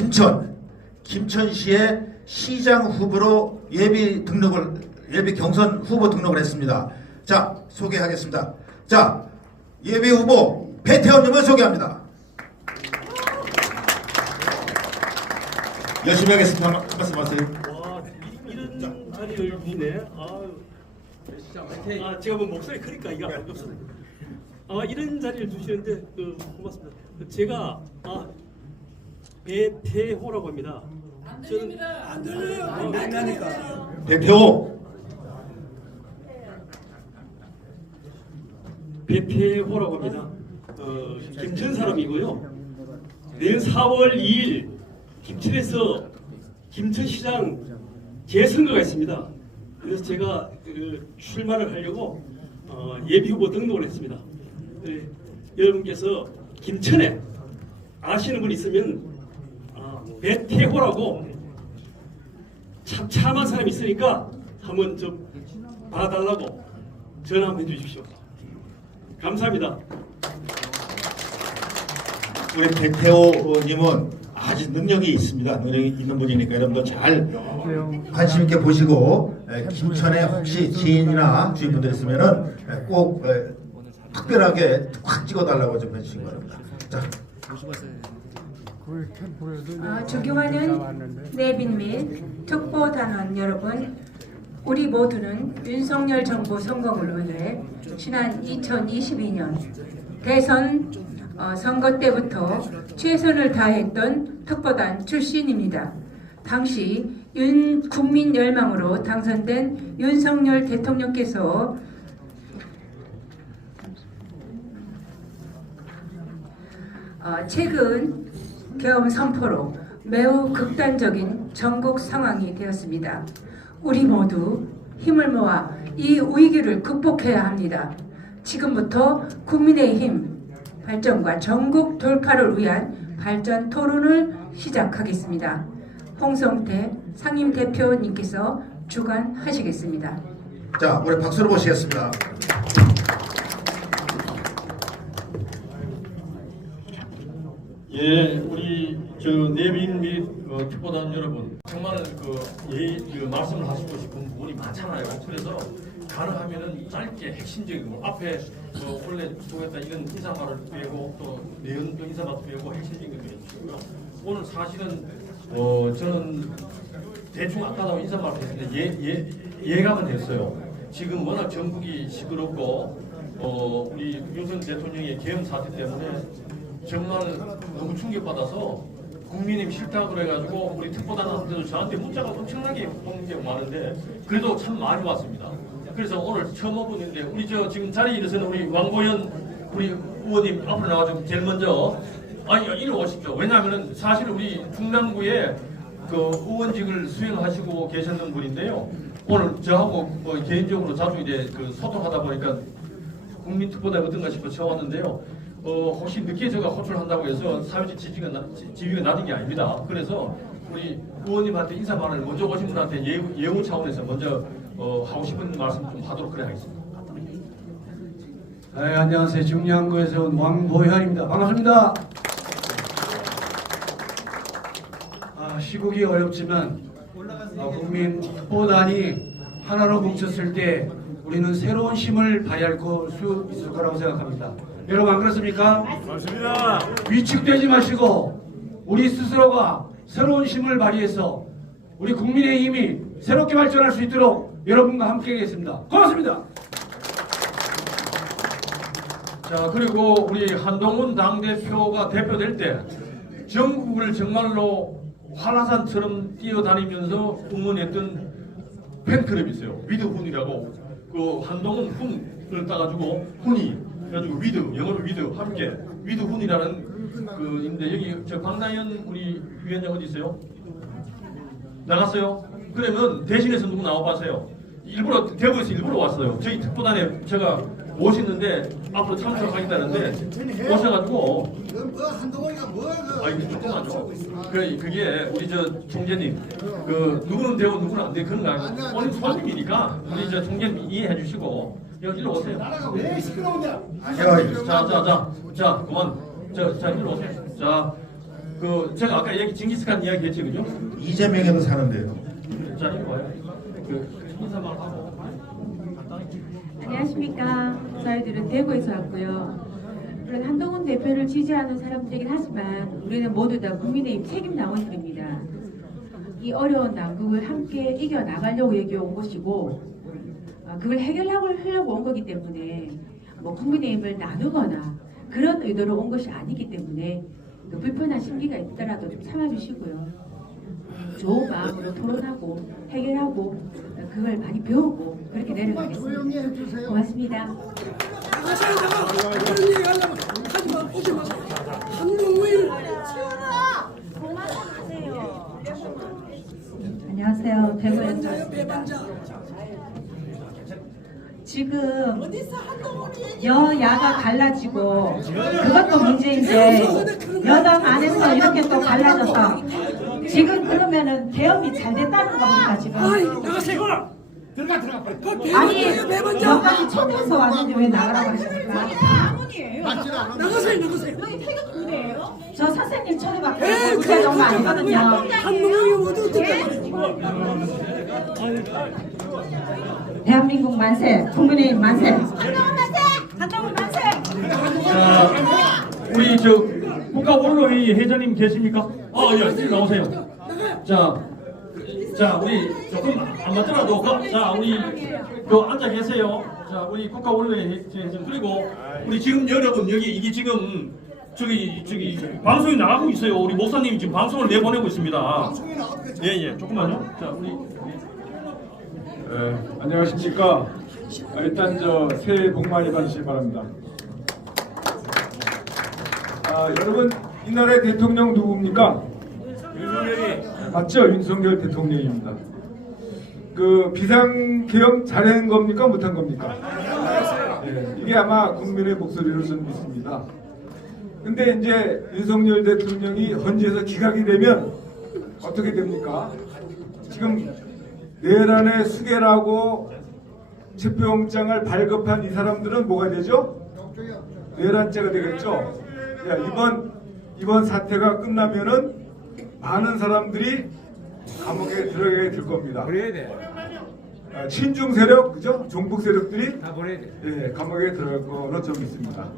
김천시의 시장 후보로 예비 경선 후보 등록을 했습니다. 자, 소개하겠습니다. 자, 예비 후보 배태원님을 소개합니다. 열심히 하겠습니다. 한 말씀 하세요. 와, 이런 자리를 주시네. 제가 뭐 목소리 크니까 이게 없어요. 이런 자리를 주시는데 고맙습니다. 제가 배태호라고 합니다. 저는 안 들려요. 안 된다니까. 배태호라고 합니다. 김천 사람이고요. 내일 4월 2일 김천에서 김천시장 재선거가 있습니다. 그래서 제가 출마를 하려고 예비후보 등록을 했습니다. 여러분께서 김천에 아시는 분 있으면 배태호라고 참한 사람이 있으니까 한번 좀 봐달라고 전화 한번 해주십시오. 감사합니다. 우리 배태호님은 아주 능력이 있습니다. 능력이 있는 분이니까 여러분도 잘 관심 있게 보시고 김천에 혹시 지인이나 주인분들 있으면은 꼭 특별하게 확 찍어달라고 좀 해주시기 바랍니다. 자. 존경하는 내빈 및 특보단원 여러분, 우리 모두는 윤석열 정부 성공을 위해 지난 2022년 대선 선거 때부터 최선을 다했던 특보단 출신입니다. 당시 국민 열망으로 당선된 윤석열 대통령께서 최근 계엄 선포로 매우 극단적인 전국 상황이 되었습니다. 우리 모두 힘을 모아 이 위기를 극복해야 합니다. 지금부터 국민의힘 발전과 전국 돌파를 위한 발전 토론을 시작하겠습니다. 홍성태 상임대표님께서 주관하시겠습니다. 자, 우리 박수로 모시겠습니다. 예, 우리 내빈 및 특보단 여러분, 정말 말씀을 하시고 싶은 부분이 많잖아요. 그래서 가능하면은 짧게 핵심적인 거 앞에 원래 통했다 이런 인사말을 빼고 또 내연도 인사말 빼고 핵심적인 거 해주시고요. 오늘 사실은 저는 대충 아까도 인사말 했는데 예감은 했어요. 지금 워낙 전국이 시끄럽고 우리 윤석열 대통령의 계엄 사태 때문에 정말 너무 충격받아서 국민의힘 싫다고 그래가지고 우리 특보단한테도 저한테 문자가 엄청나게 오는 게 많은데 그래도 참 많이 왔습니다. 그래서 오늘 처음 와보는데 우리 저 지금 자리에 일어서는 우리 왕보현 우리 의원님 앞으로 나와서 제일 먼저 아니 이리 오십시오. 왜냐하면은 사실 우리 중랑구에 그 의원직을 수행하시고 계셨는 분인데요. 오늘 저하고 뭐 개인적으로 자주 이제 그 소통하다 보니까 국민특보단 어떤가 싶어 처음 왔는데요. 혹시 늦게 제가 호출한다고 해서 사회적 지위가 낮은 게 아닙니다. 그래서 우리 의원님한테 인사 말을 먼저 오신 분한테 예우 차원에서 먼저 하고 싶은 말씀 좀 하도록 그래 하겠습니다. 네, 안녕하세요. 중량구에서 온 왕보현입니다. 반갑습니다. 시국이 어렵지만 국민 특보단이 하나로 뭉쳤을 때 우리는 새로운 힘을 발휘할 수 있을 거라고 생각합니다. 여러분 안 그렇습니까? 맞습니다. 위축되지 마시고 우리 스스로가 새로운 힘을 발휘해서 우리 국민의 힘이 새롭게 발전할 수 있도록 여러분과 함께 하겠습니다. 고맙습니다. 자, 그리고 우리 한동훈 당대표가 대표될 때 전국을 정말로 한라산처럼 뛰어다니면서 응원했던 팬클럽이 있어요. 위드훈이라고. 그 한동훈 훈을 따가지고 훈이 그래가지고 위드, 영어로 위드 함께 위드훈이라는 그인데 여기 저 박나연 우리 위원장 어디 있어요? 나갔어요? 그러면 대신해서 누구 나와봐세요. 일부러 대구에서 일부러 왔어요. 저희 특보단에 제가 모시는데 앞으로 참석하겠다는데 오셔가지고 뭐 한동훈이가 아니 조금만요. 그게 우리 저 총재님 그 누구는 되고 누구는 안 돼 그런 거 아니고 오늘 손님이니까 우리 저 총재님 이해해 주시고 여기로 오세요. 왜 시끄러운데? 자 그만 자 이리로 오세요. 자 그 제가 아까 얘기 징기스칸 이야기 했지 그죠? 이재명에도 사는데요. 자 이리 와요. 그 인사만 하고. 안녕하십니까. 저희들은 대구에서 왔고요. 물론 한동훈 대표를 지지하는 사람들이긴 하지만 우리는 모두 다 국민의힘 책임 당원들입니다. 이 어려운 난국을 함께 이겨나가려고 여기 온 것이고 그걸 해결하려고 온 거기 때문에 뭐 국민의힘을 나누거나 그런 의도로 온 것이 아니기 때문에 그 불편한 심기가 있더라도 좀 참아주시고요. 좋은 마음으로 토론하고 해결하고 그걸 많이 배우고 그렇게 내려가겠습니다. 고맙습니다. 그런 얘기 하려면 하지마 오지마 한동훈 안녕하세요. 대구에서 왔습니다. 지금 여야가 갈라지고 그것도 문제인데 여당 안에서 이렇게 또 갈라져서 지금 그러면은 개업이 잘 됐다는 겁니까 지금? 나가세요. 들어가 아니 여기까지 초대해서 왔는데 왜 나가라고 하십니까? 나가세요. 저 선생님 초대받고 구제 너무 아니거든요. 한동훈이 모두 듣게. 대한민국 만세, 국민의힘 만세. 한동훈 만세. 자, 우리 저 국가원로회의 회장님 계십니까? 예, 나오세요. 자, 우리 조금 안 맞더라도, 자, 우리 앉아 계세요. 자, 우리 국가원로회의 회장 그리고 우리 지금 여러분 여기 이게 지금 저기 방송이 나가고 있어요. 우리 목사님이 지금 방송을 내보내고 있습니다. 예, 조금만요. 자, 우리. 안녕하십니까. 일단 새해 복 많이 받으시기 바랍니다. 여러분 이 나라의 대통령 누굽니까? 윤석열이. 맞죠? 윤석열 대통령입니다. 그 비상계엄 잘한 겁니까? 못한 겁니까? 이게 아마 국민의 목소리로 저는 믿습니다. 근데 이제 윤석열 대통령이 헌재에서 기각이 되면 어떻게 됩니까? 지금 내란의 수괴라고 체포영장을 발급한 이 사람들은 뭐가 되죠? 내란죄가 되겠죠. 이번 사태가 끝나면은 많은 사람들이 감옥에 들어가게 될 겁니다. 버려야 돼. 친중 세력, 그죠? 종북 세력들이 다 버려야 돼. 감옥에 들어갈 거로 좀 있습니다.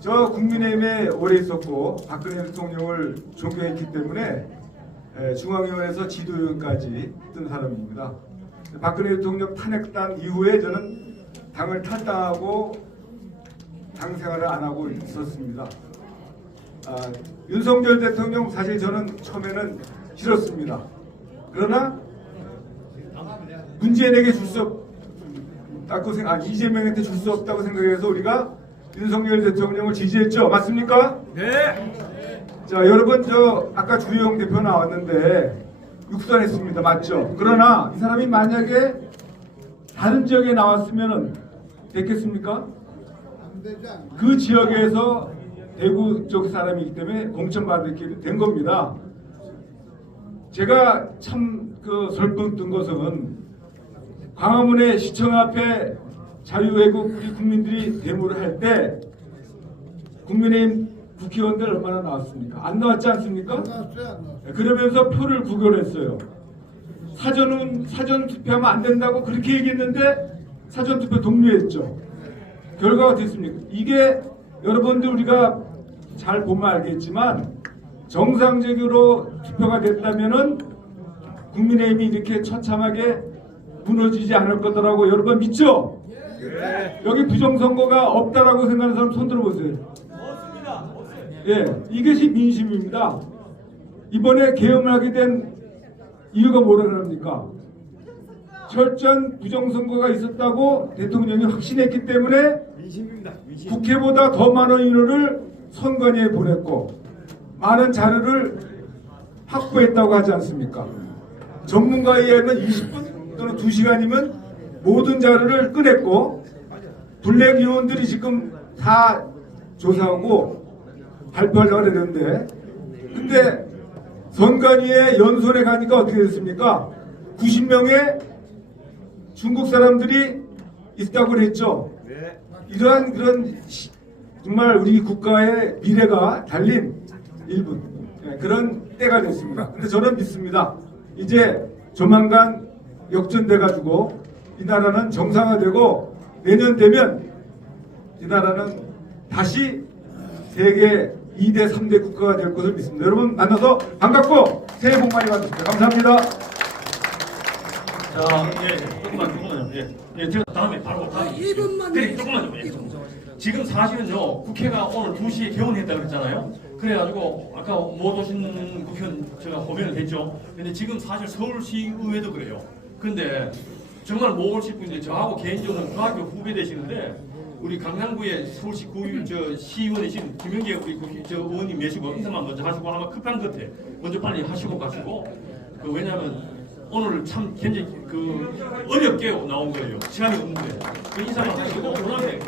저 국민의힘에 오래 있었고 박근혜 대통령을 존경했기 때문에 중앙위원회에서 지도위원까지 했던 사람입니다. 박근혜 대통령 탄핵당 이후에 저는 당을 탈당하고 당 생활을 안 하고 있었습니다. 윤석열 대통령 사실 저는 처음에는 싫었습니다. 그러나 문재인에게 줄 수 없다고 이재명한테 줄 수 없다고 생각해서 우리가 윤석열 대통령을 지지했죠. 맞습니까? 네. 자, 여러분 저 아까 주호영 대표 나왔는데 육선했습니다. 맞죠? 그러나 이 사람이 만약에 다른 지역에 나왔으면은 됐겠습니까? 그 지역에서 대구 쪽 사람이기 때문에 공천받게 된 겁니다. 제가 참 설렜던 것은 광화문의 시청 앞에 자유외국 우리 국민들이 데모를 할 때 국민의힘 국회의원들 얼마나 나왔습니까? 안 나왔지 않습니까? 그러면서 표를 구걸했어요. 사전 투표하면 안 된다고 그렇게 얘기했는데 사전 투표 독려했죠. 결과가 됐습니까? 이게 여러분들 우리가 잘 보면 알겠지만 정상적으로 투표가 됐다면은 국민의힘이 이렇게 처참하게 무너지지 않을 거더라고 여러분 믿죠? 네. 여기 부정선거가 없다라고 생각하는 사람 손 들어보세요. 없습니다. 예, 이것이 민심입니다. 이번에 계엄을 하게 된 이유가 뭐라 그럽니까? 철저한 부정선거가 있었다고 대통령이 확신했기 때문에 국회보다 더 많은 인원을 선관위에 보냈고 많은 자료를 확보했다고 하지 않습니까? 전문가에 의하면 20분 또는 2시간이면 모든 자료를 꺼냈고 블랙 의원들이 지금 다 조사하고 발표하려고 했는데 근데 선관위에 연설에 가니까 어떻게 됐습니까? 90명의 중국 사람들이 있다고 그랬죠. 이러한 그런 정말 우리 국가의 미래가 달린 일부 그런 때가 됐습니다. 근데 저는 믿습니다. 이제 조만간 역전돼가지고 이 나라는 정상화되고 내년 되면 이 나라는 다시 세계 2대 3대 국가가 될 것을 믿습니다. 여러분 만나서 반갑고 새해 복 많이 받으십시오. 감사합니다. 자, 조금만요. 제가 다음에 바로 그래, 조금만요. 지금 사실은요, 국회가 오늘 2시에 개원했다고 그랬잖아요. 그래가지고 아까 못 오신 국회의원 제가 호명을 했죠. 근데 지금 사실 서울시의회도 그래요. 근데 정말 못 오실 분인데 저하고 개인적으로 중학교 후배 되시는데 우리 강남구의 서울시 시의원이신 김영재 우리 의원님 계시고 인사만 먼저 하시고 아마 급한 것 같아. 먼저 빨리 하시고 가시고 왜냐하면 오늘 참 굉장히 어렵게 나온 거예요. 시간이 없는데 인사만 하시고 오늘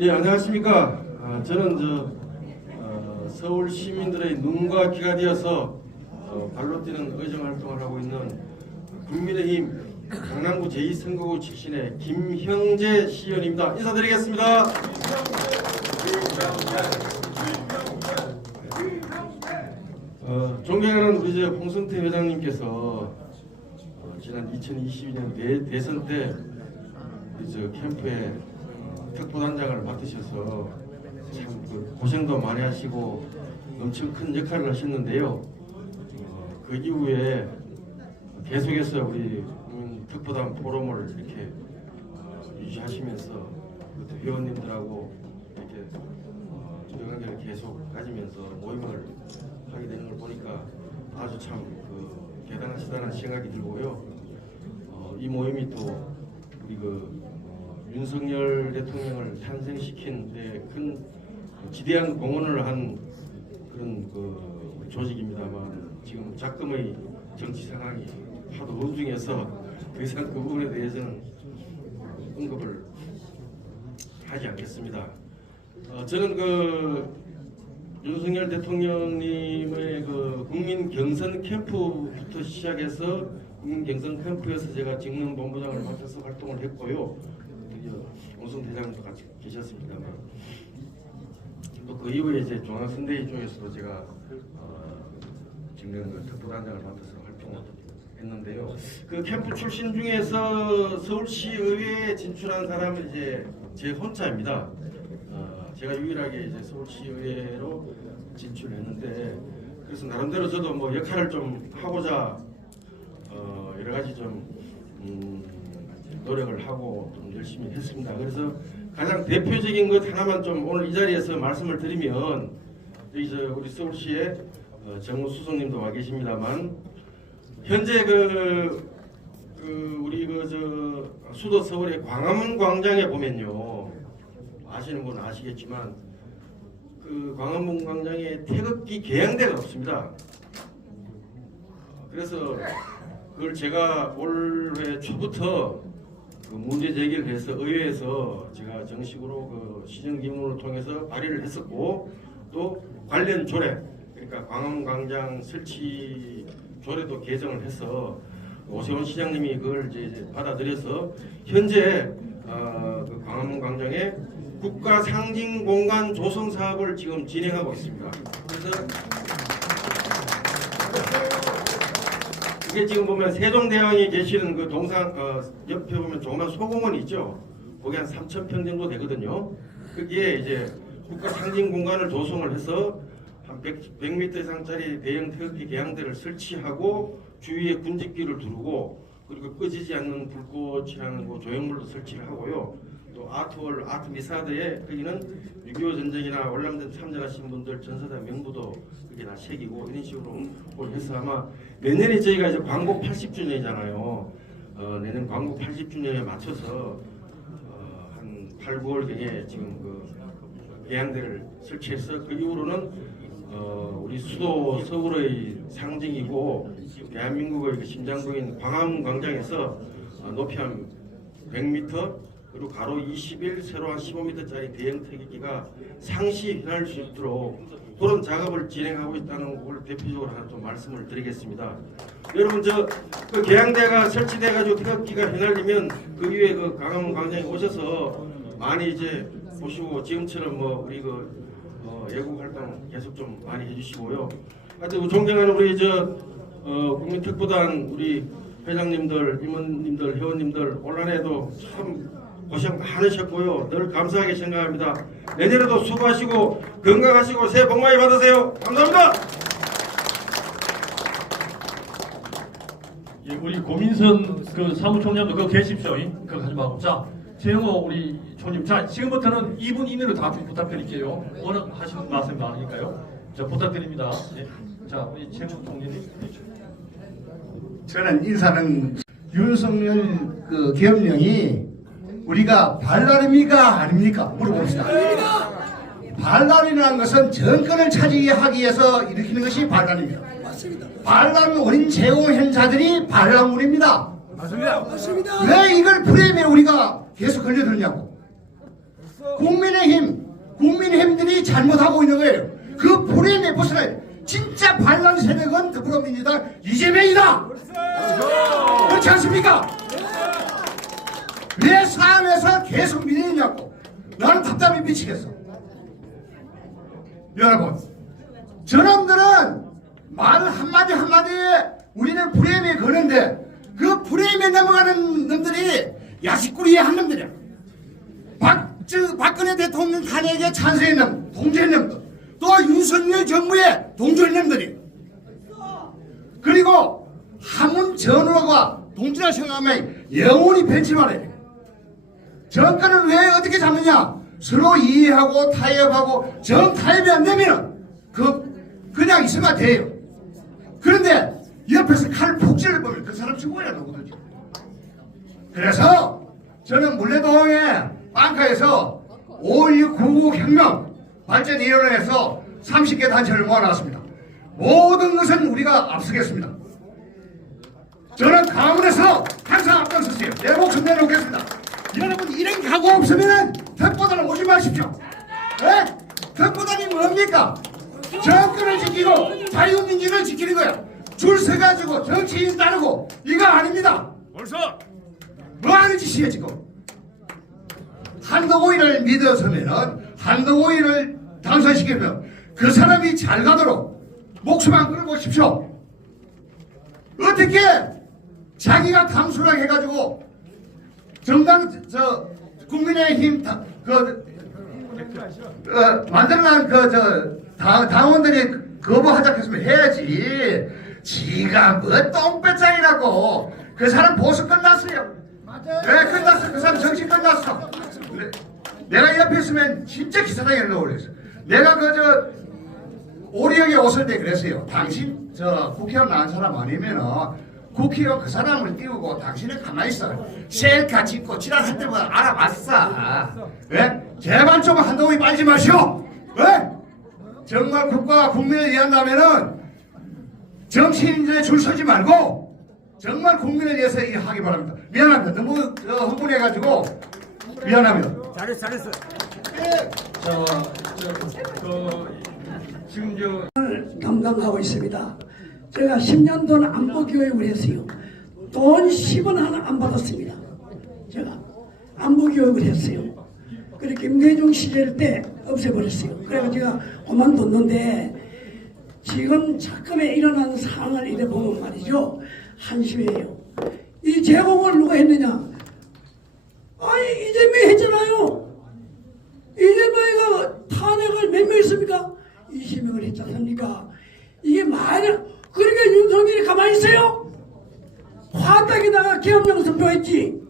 예, 안녕하십니까. 저는 서울 시민들의 눈과 귀가 되어서 발로 뛰는 의정 활동을 하고 있는 국민의힘 강남구 제2선거구 출신의 김형재 시의원입니다. 인사드리겠습니다. 존경하는 우리 홍성태 회장님께서 지난 2022년 대선 때 캠프에 특보단장을 맡으셔서 참 고생도 많이 하시고 엄청 큰 역할을 하셨는데요. 그 이후에 계속해서 우리 특보단 포럼을 이렇게 유지하시면서 회원님들하고 이렇게 관계를 계속 가지면서 모임을 하게 되는 걸 보니까 아주 참 대단하시다는 생각이 들고요. 이 모임이 또 우리 윤석열 대통령을 탄생시킨 데 큰 지대한 공헌을 한 그런 조직입니다만 지금 작금의 정치 상황이 하도 엄중해서 더 이상 그 부분에 대해서는 언급을 하지 않겠습니다. 저는 윤석열 대통령님의 국민 경선 캠프부터 시작해서 국민 경선 캠프에서 제가 직능본부장을 맡아서 활동을 했고요. 원순 대장도 같이 계셨습니다만 또 그 이후에 이제 중앙선대위 쪽에서도 제가 직능 특보단장을 맡아서 활동을 했는데요. 그 캠프 출신 중에서 서울시 의회에 진출한 사람은 이제 제 혼자입니다. 제가 유일하게 이제 서울시의회로 진출했는데 그래서 나름대로 저도 역할을 좀 하고자 여러 가지 좀 노력을 하고 좀 열심히 했습니다. 그래서 가장 대표적인 것 하나만 좀 오늘 이 자리에서 말씀을 드리면 여기 우리 서울시의 정우수석님도 와 계십니다만 현재 우리 수도 서울의 광화문 광장에 보면요, 아시는 분은 아시겠지만 그 광화문 광장에 태극기 개양대가 없습니다. 그래서 그걸 제가 올해 초부터 그 문제 제기를 해서 의회에서 제가 정식으로 그 시정기문을 통해서 발의를 했었고, 또 관련 조례, 그러니까 광화문 광장 설치 조례도 개정을 해서 오세훈 시장님이 그걸 이제 받아들여서 현재 그 광화문 광장에 국가 상징 공간 조성 사업을 지금 진행하고 있습니다. 그래서 이게 지금 보면 세종대왕이 계시는 그 동상 옆에 보면 조그만 소공원이 있죠. 거기 한 3,000평 정도 되거든요. 거기에 이제 국가 상징 공간을 조성을 해서 한 100m 이상짜리 대형 태극기 개양대를 설치하고 주위에 군집기를 두르고, 그리고 꺼지지 않는 불꽃이라는 뭐 조형물도 설치를 하고요. 또 아트월, 아트 미사드에 거기는 6.25 전쟁이나 월남전 참전하신 분들 전사자 명부도 그게 다 새기고 이런 식으로 해서 아마 내년에 저희가 이제 광복 80주년이잖아요. 내년 광복 80주년에 맞춰서 한 8, 9월경에 지금 그 개양대를 설치해서 그 이후로는 우리 수도 서울의 상징이고 대한민국의 심장부인 광화문 광장에서 높이 한 100m 그리고 가로 21, 세로 한 15m짜리 대형 태극기가 상시 휘날릴 수 있도록 그런 작업을 진행하고 있다는 걸 대표적으로 하나 좀 말씀을 드리겠습니다. 여러분 그 개양대가 설치돼 가지고 태극기가 휘날리면 그 위에 그 광화문 광장에 오셔서 많이 이제 보시고 지금처럼 뭐 우리 애국 활동 계속 좀 많이 해주시고요. 하여튼 존경하는 우리 국민특보단 우리 회장님들, 임원님들, 회원님들 올 한해도 참 고생 많으셨고요. 늘 감사하게 생각합니다. 내년에도 수고하시고 건강하시고 새해 복 많이 받으세요. 감사합니다. 예, 우리 고민선 그 사무총장도 그거 계십시오. 그거 하지 말고. 자, 최영호 우리 총님. 자, 지금부터는 2분 이내로 답변 부탁드릴게요. 워낙 하시는 말씀 많으니까요. 자, 부탁드립니다. 예. 자, 우리 최영호 총리님. 저는 인사는 윤석열 그 계엄령이 우리가 발랄입니까 아닙니까 물어봅시다. 반란이라는 것은 정권을 차지하기 위해서 일으키는 것이 반란입니다. 반란 원인 제공한 자들이 반란물입니다. 맞습니다. 맞습니다. 왜 이걸 프레임에 우리가 계속 걸려들냐고. 국민의힘들이 잘못하고 있는 거예요. 그 프레임에 벗어나요. 진짜 반란 세력은 더불어민주당 이재명이다. 그렇지 않습니까? 왜 사안에서 계속 밀리냐고. 나는 답답해 미치겠어. 여러분, 저놈들은 말 한마디 한마디에 우리는 프레임에 거는데 그 프레임에 넘어가는 놈들이 야식꾸리의 한 놈들이야. 박근혜 대통령 탄핵에 찬성한 놈, 동조한 놈들, 또 윤석열 정부의 동조한 놈들이, 그리고 하문 전후가 동조라 생각하면 영원히 벤치 말아야 돼. 정권을 왜 어떻게 잡느냐? 서로 이해하고 타협하고 정타협이 안 되면 그냥 있으면 돼요. 그런데 옆에서 칼 폭질을 보면 그 사람 죽어야 되거든요. 그래서 저는 물레동에 방카에서 5.16 혁명 발전위원회에서 30개 단체를 모아놨습니다. 모든 것은 우리가 앞서겠습니다. 저는 강원에서 항상 앞장섰어요. 내 목숨 내놓겠습니다. 여러분, 이런 각오 없으면 덕보다는 오지 마십시오. 네? 덕보다니 뭡니까? 정권을 지키고 자유민주를 지키는 거야. 줄 서가지고 정치인 따르고 이거 아닙니다. 벌써 뭐 하는 짓이에요 지금. 한동훈을 믿어서면은 한동훈을 당선시키면 그 사람이 잘 가도록 목숨 안 끊어보십시오. 어떻게 자기가 당수락 해가지고 정당 국민의힘 만들어난 당원들이 거부하자 했으면 해야지. 지가 뭐 똥배짱이라고. 그 사람 보수 끝났어요. 왜 끝났어? 그 사람 정신 끝났어. 그래. 내가 옆에 있으면 진짜 기사단에 연락 올렸어. 내가 그저 오리역에 왔을 때 그랬어요. 당신 저 국회의원 나온 사람 아니면은 국회의원 그 사람을 띄우고 당신은 가만히 있어. 셀카 찍고 지랄할 때마다 알아봤어. 왜? 제발 좀 한동훈이 빠지지 마시오. 왜? 정말 국가와 국민을 위한다면은 정치인들에 줄 서지 말고 정말 국민을 위해서 하기 바랍니다. 미안합니다. 너무 흥분해가지고 미안합니다. 잘했어. 지금 감당하고 있습니다. 제가 10년 동안 안보 교육을 했어요. 돈 10원 하나 안 받았습니다. 제가 안보 교육을 했어요. 그래 김대중 시절 때 없애버렸어요. 그래서 제가 그만뒀는데 지금 잠깐에 일어난 상황을 이래 보면 말이죠. 한심해요. 이 제공을 누가 했느냐? 아니 이재명이 했잖아요. 이재명이가 탄핵을 몇 명 했습니까? 20명을 했지 않습니까? 이게 말이야. 그러니까 윤석열이 가만히 있어요? 화딱에다가 계엄령 선포했지.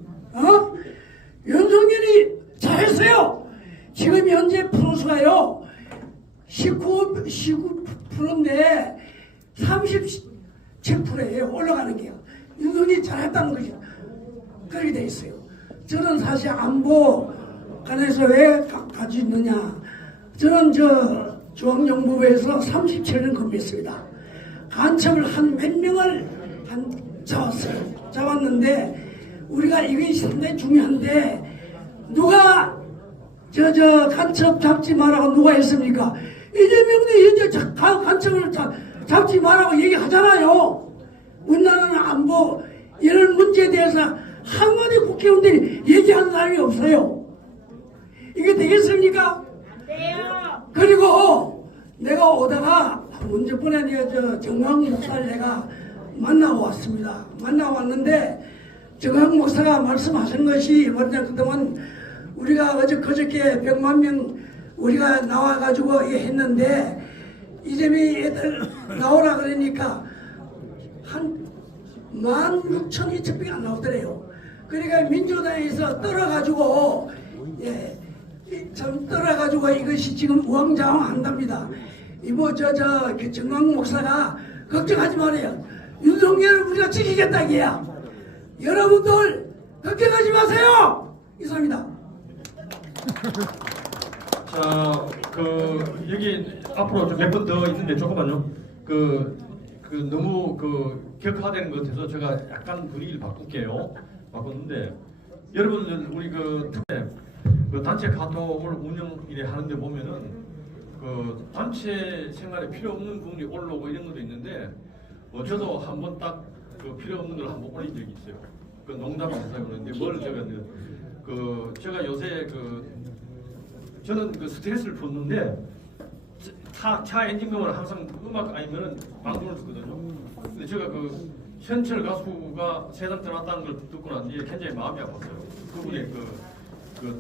윤석열이 잘했어요. 지금 현재 프로수가요 19%인데 37%예요. 올라가는 게요. 윤석열이 잘했다는 것이요. 그렇게 돼 있어요. 저는 사실 안보 관해서 왜 가지고 있느냐. 저는 중앙정보부에서 37년 근무했습니다. 간첩을 한 몇 명을 잡았어요. 잡았는데 우리가 이게 상당히 중요한데 누가 간첩 잡지 말라고 누가 했습니까? 이재명도 현재 간첩을 잡지 말라고 얘기하잖아요. 우리나라는 안보 이런 문제에 대해서 한마디 국회의원들이 얘기하는 사람이 없어요. 이게 되겠습니까? 그리고 내가 오다가 문제번에 내가 정강 목사를 내가 만나고 왔습니다. 만나고 왔는데 정강 목사가 말씀하신 것이 먼저 그동안 우리가 그저께 100만 명 우리가 나와가지고 했는데 이재명이 애들 나오라 그러니까 한 16,000-2,000명이 안 나오더래요. 그러니까 민주당에서 떨어가지고 참 떨어가지고 이것이 지금 우왕좌왕한답니다. 이모 정강 목사가 걱정하지 말아요. 윤석열을 우리가 지키겠다 이게야. 여러분들 걱정하지 마세요. 이상입니다. 자, 여기 앞으로 몇 번 더 있는데 조금만요. 너무 격화되는 것 같아서 제가 약간 분위기를 바꿨는데 여러분들 우리 단체 카톡을 운영하는데 보면은 단체 생활에 필요 없는 부분이 올라오고 이런 것도 있는데 저도 한번 딱 필요 없는 걸 한번 올린 적이 있어요. 농담하면서 그러는데 뭘 제가 요새 저는 스트레스를 푸는데 차 엔진음을 항상 음악 아니면은 방송을 듣거든요. 근데 제가 현철 가수가 세상 떠났다는 걸 듣고 난 뒤에 굉장히 마음이 아팠어요. 그분의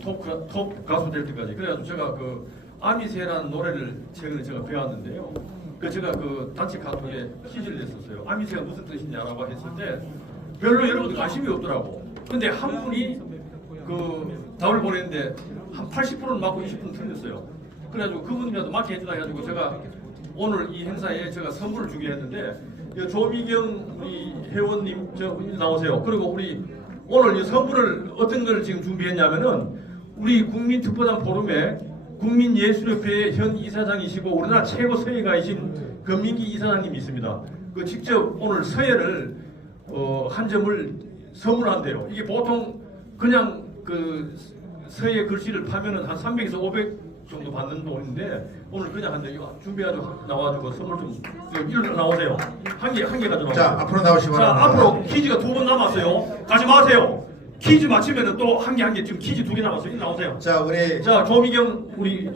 톱 가수 될 때까지. 그래가지고 제가 아미새라는 노래를 최근에 제가 배웠는데요. 제가 단체 카톡에 퀴즈를 냈었어요. 아미새가 무슨 뜻이냐라고 했을 때 별로 여러분들 관심이 없더라고. 근데 한 분이 답을 보냈는데 한 80%는 맞고 20%는 틀렸어요. 그래가지고 그분이라도 맞게 해주다 해가지고 제가 오늘 이 행사에 제가 선물을 주게 했는데 조미경 우리 회원님 나오세요. 그리고 우리 오늘 이 선물을 어떤 걸 지금 준비했냐면은 우리 국민특보단 포럼에 국민예술협회의 현 이사장이시고 우리나라 최고 서예가이신 금민기 이사장님이 있습니다. 직접 오늘 서예를 한 점을 선물한대요. 이게 보통 그냥 서예 글씨를 파면은 한 300에서 500 정도 받는 돈인데 오늘 그냥 한 대 준비해가지고 나와가지고 선물 좀 일로 나오세요. 한 개 가지고. 자 앞으로 나오시기 바랍니다. 자 앞으로 퀴즈가 2번 남았어요. 가지 마세요. 퀴즈 맞히면은 또 한 개 지금 퀴즈 2개 남았어요. 일로 나오세요. 자 조미경 우리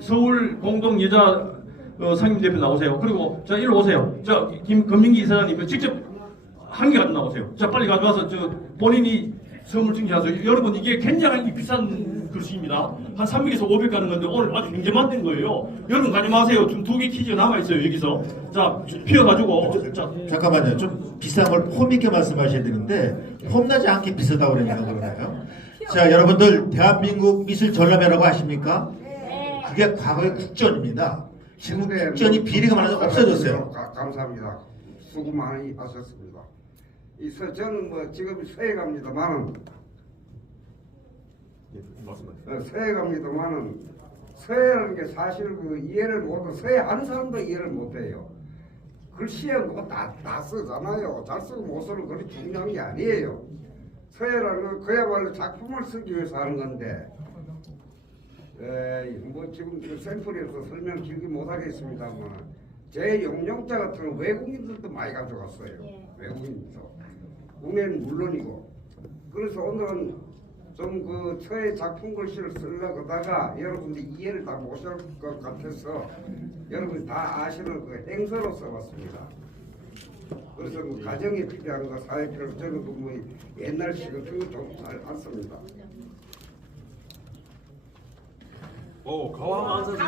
서울 공동 여자 상임 대표 나오세요. 그리고 자 일로 오세요. 김건민기 이사장님 직접 한 개 가지고 나오세요. 자 빨리 가져와서 본인이 성을 증진하세요. 여러분 이게 굉장히 비싼 글씨입니다. 한 300에서 500 가는 건데 오늘 아주 경제만 된 거예요. 여러분 가져마세요. 지금 2개 퀴즈가 남아있어요. 여기서. 자, 피워가지고. 자, 잠깐만요. 좀 비싼 걸 폼 있게 말씀하셔야 되는데 폼나지 않게 비싸다고 그러냐고 그러나요? 자, 여러분들 대한민국 미술 전람회라고 아십니까? 그게 과거의 국전입니다. 지금 국전이 비리가 많아서 없어졌어요. 감사합니다. 수고 많이 하셨습니다. 저는 뭐 지금 서해 갑니다만은 서해 갑니다만은 서해라는 게 사실 그 이해를 못해 서해 하는 사람도 이해를 못해요. 글씨에 뭐다 쓰잖아요. 잘 쓰고 못 쓰는 그리 중요한 게 아니에요. 서해라는 건 그야말로 작품을 쓰기 위해서 하는 건데 뭐 지금 샘플이어서 설명 길게 못하겠습니다만 제 용역자 같은 건 외국인들도 많이 가져갔어요. 외국인도 국내는 물론이고. 그래서 오늘은 좀 그 서해 작품 글씨를 쓰려고 하다가 여러분들이 이해를 다 못할 것 같아서 여러분이 다 아시는 그 행서로 써봤습니다. 그래서 그 가정에 필요한 거 사회 필요 저는 그 뭐 옛날 시 같은 거 좀 잘 봤습니다. 오, 가와만사성.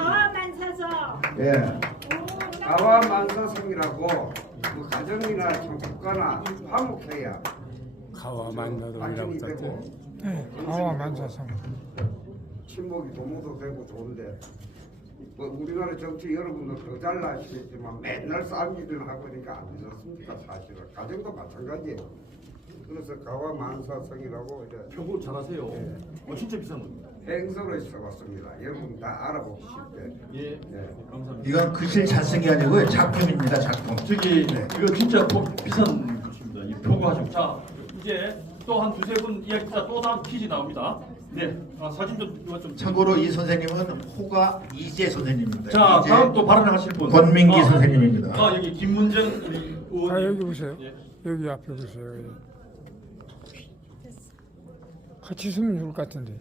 예. 가와만사성이라고 그 가정이나 국가나 화목해야 가와만사성이라고 되고 가와만사성. 친목이 도모도 되고 좋은데 뭐 우리나라 정치 여러분들 더 잘 아시겠지만 맨날 싸움질을 하고 있으니까 안 되셨습니까? 사실은 가정도 마찬가지예요. 그래서 가와만사성이라고 이제 표고 잘하세요. 진짜 비싼 겁니다. 행서로 써봤습니다. 여러분 다 알아보기 쉽게. 예, 감사합니다. 이건 글씨를 잘 쓴 게 아니고요. 작품입니다. 작품. 저기 이거 진짜 비싼 글씨입니다. 이 표고 하시고. 자, 이제 또 한 두세 분 이야기 또 다음 퀴즈 나옵니다. 네, 사진 좀. 참고로 이 선생님은 호가 이재 선생님입니다. 자, 이재 다음 또 발언하실 분. 권민기 선생님입니다. 여기 김문정 의원. 여기 보세요. 여기 앞에 보세요. 같이 쓰면 좋을 것 같은데.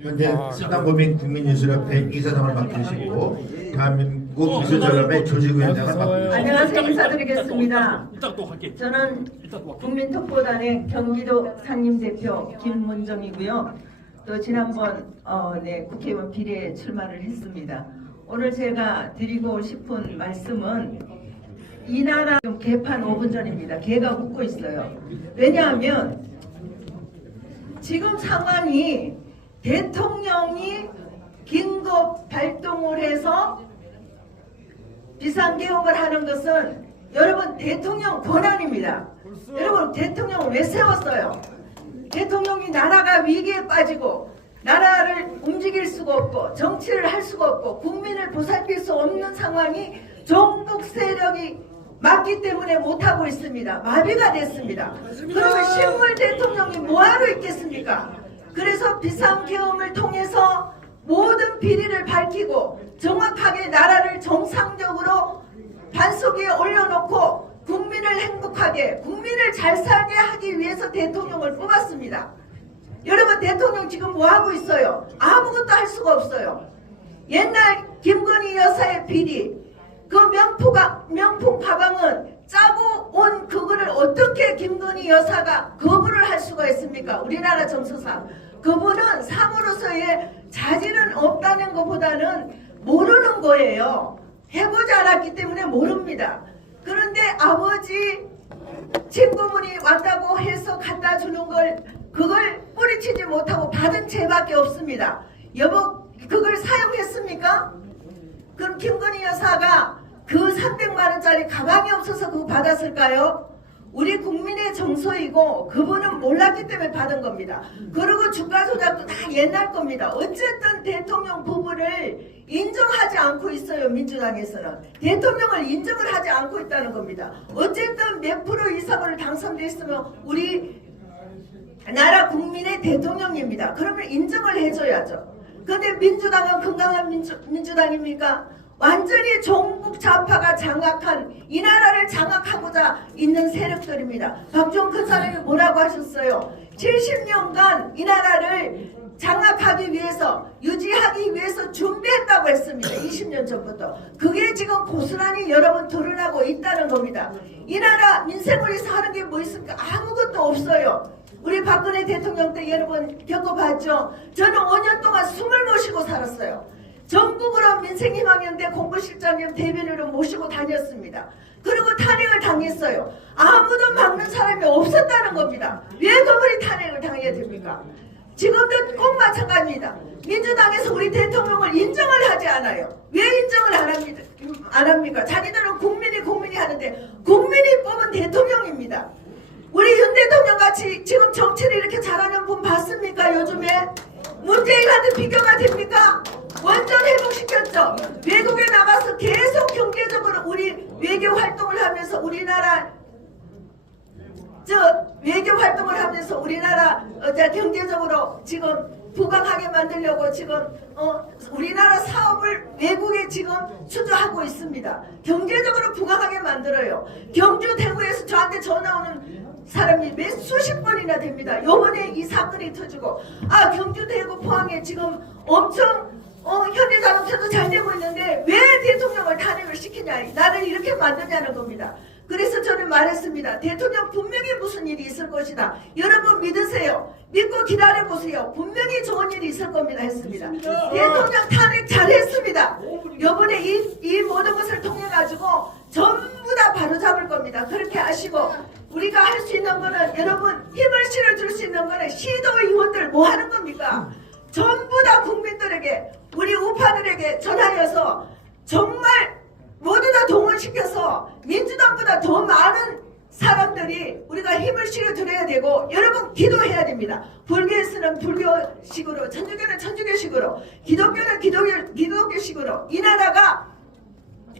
현재 상당고민 국민예술협회 이사장을 맡으시고 대한민국 미술전람회 조직위원장을 맡고 계십니다. 안녕하세요. 인사드리겠습니다. 일단 또 할게. 저는 국민특보단의 경기도 상임대표 김문정이고요. 또 지난번 국회의원 비례에 출마를 했습니다. 오늘 제가 드리고 싶은 말씀은 이 나라 개판 5분 전입니다. 개가 웃고 있어요. 왜냐하면 지금 상황이 대통령이 긴급 발동을 해서 비상개혁을 하는 것은 여러분 대통령 권한입니다. 여러분 대통령을 왜 세웠어요? 대통령이 나라가 위기에 빠지고 나라를 움직일 수가 없고 정치를 할 수가 없고 국민을 보살필 수 없는 상황이 종북 세력이 맞기 때문에 못하고 있습니다. 마비가 됐습니다. 그러면 식물 대통령이 뭐하러 있겠습니까? 그래서 비상계엄을 통해서 모든 비리를 밝히고 정확하게 나라를 정상적으로 반석 위에 올려놓고 국민을 행복하게 국민을 잘 살게 하기 위해서 대통령을 뽑았습니다. 여러분 대통령 지금 뭐하고 있어요? 아무것도 할 수가 없어요. 옛날 김건희 여사의 비리 그 명품 가방은 짜고 온 그거를 어떻게 김건희 여사가 거부를 할 수가 있습니까? 우리나라 정서상 그분은 상으로서의 자질은 없다는 것보다는 모르는 거예요. 해보지 않았기 때문에 모릅니다. 그런데 아버지 친구분이 왔다고 해서 갖다 주는 걸 그걸 뿌리치지 못하고 받은 죄밖에 없습니다. 여보 그걸 사용했습니까? 그럼 김건희 여사가 그 300만 원짜리 가방이 없어서 그거 받았을까요? 우리 국민의 정서이고 그분은 몰랐기 때문에 받은 겁니다. 그리고 주가 조작도 다 옛날 겁니다. 어쨌든 대통령 부부를 인정하지 않고 있어요. 민주당에서는. 대통령을 인정을 하지 않고 있다는 겁니다. 어쨌든 몇 프로 이상으로 당선됐으면 우리 나라 국민의 대통령입니다. 그러면 인정을 해줘야죠. 그런데 민주당은 건강한 민주당입니까? 완전히 종북 좌파가 장악한 이 나라를 장악하고자 있는 세력들입니다. 박종근 사람이 뭐라고 하셨어요? 70년간 이 나라를 장악하기 위해서 유지하기 위해서 준비했다고 했습니다. 20년 전부터. 그게 지금 고스란히 여러분 드러나고 있다는 겁니다. 이 나라 민생을 위해서 하는 게 뭐 있습니까? 아무것도 없어요. 우리 박근혜 대통령 때 여러분 겪어봤죠? 저는 5년 동안 숨을 모시고 살았어요. 전국으로 민생희망연대 공보실장님 대변인으로 모시고 다녔습니다. 그리고 탄핵을 당했어요. 아무도 막는 사람이 없었다는 겁니다. 왜 그분이 탄핵을 당해야 됩니까? 지금도 꼭 마찬가지입니다. 민주당에서 우리 대통령을 인정을 하지 않아요. 왜 인정을 안 합니까? 자기들은 국민이 하는데 국민이 뽑은 대통령입니다. 우리 윤 대통령 같이 지금 정치를 이렇게 잘하는 분 봤습니까? 요즘에 문재인한테 비교가 됩니까? 완전 회복시켰죠. 외국에 나가서 계속 경제적으로 우리 외교 활동을 하면서 우리나라 경제적으로 지금 부강하게 만들려고 지금 우리나라 사업을 외국에 지금 수주하고 있습니다. 경제적으로 부강하게 만들어요. 경주 대구에서 저한테 전화 오는 사람이 몇 수십 번이나 됩니다. 요번에 이 사건이 터지고 경주 대구 포항에 지금 엄청 현대자동차도 잘 되고 있는데 왜 대통령을 탄핵을 시키냐, 나를 이렇게 만드냐는 겁니다. 그래서 저는 말했습니다. 대통령 분명히 무슨 일이 있을 것이다. 여러분 믿으세요. 믿고 기다려보세요. 분명히 좋은 일이 있을 겁니다 했습니다. 대통령 탄핵 잘했습니다. 이번에 이 모든 것을 통해 가지고 전부 다 바로잡을 겁니다. 그렇게 아시고 우리가 할 수 있는 거는 여러분 힘을 실어줄 수 있는 거는 시도의원들 뭐 하는 겁니까? 전부 다 국민들에게 우리 우파들에게 전하여서 정말 모두 다 동원시켜서 민주당보다 더 많은 사람들이 우리가 힘을 실어드려야 되고 여러분 기도해야 됩니다. 불교에서는 불교식으로, 천주교는 천주교식으로, 기독교는 기독교식으로 이 나라가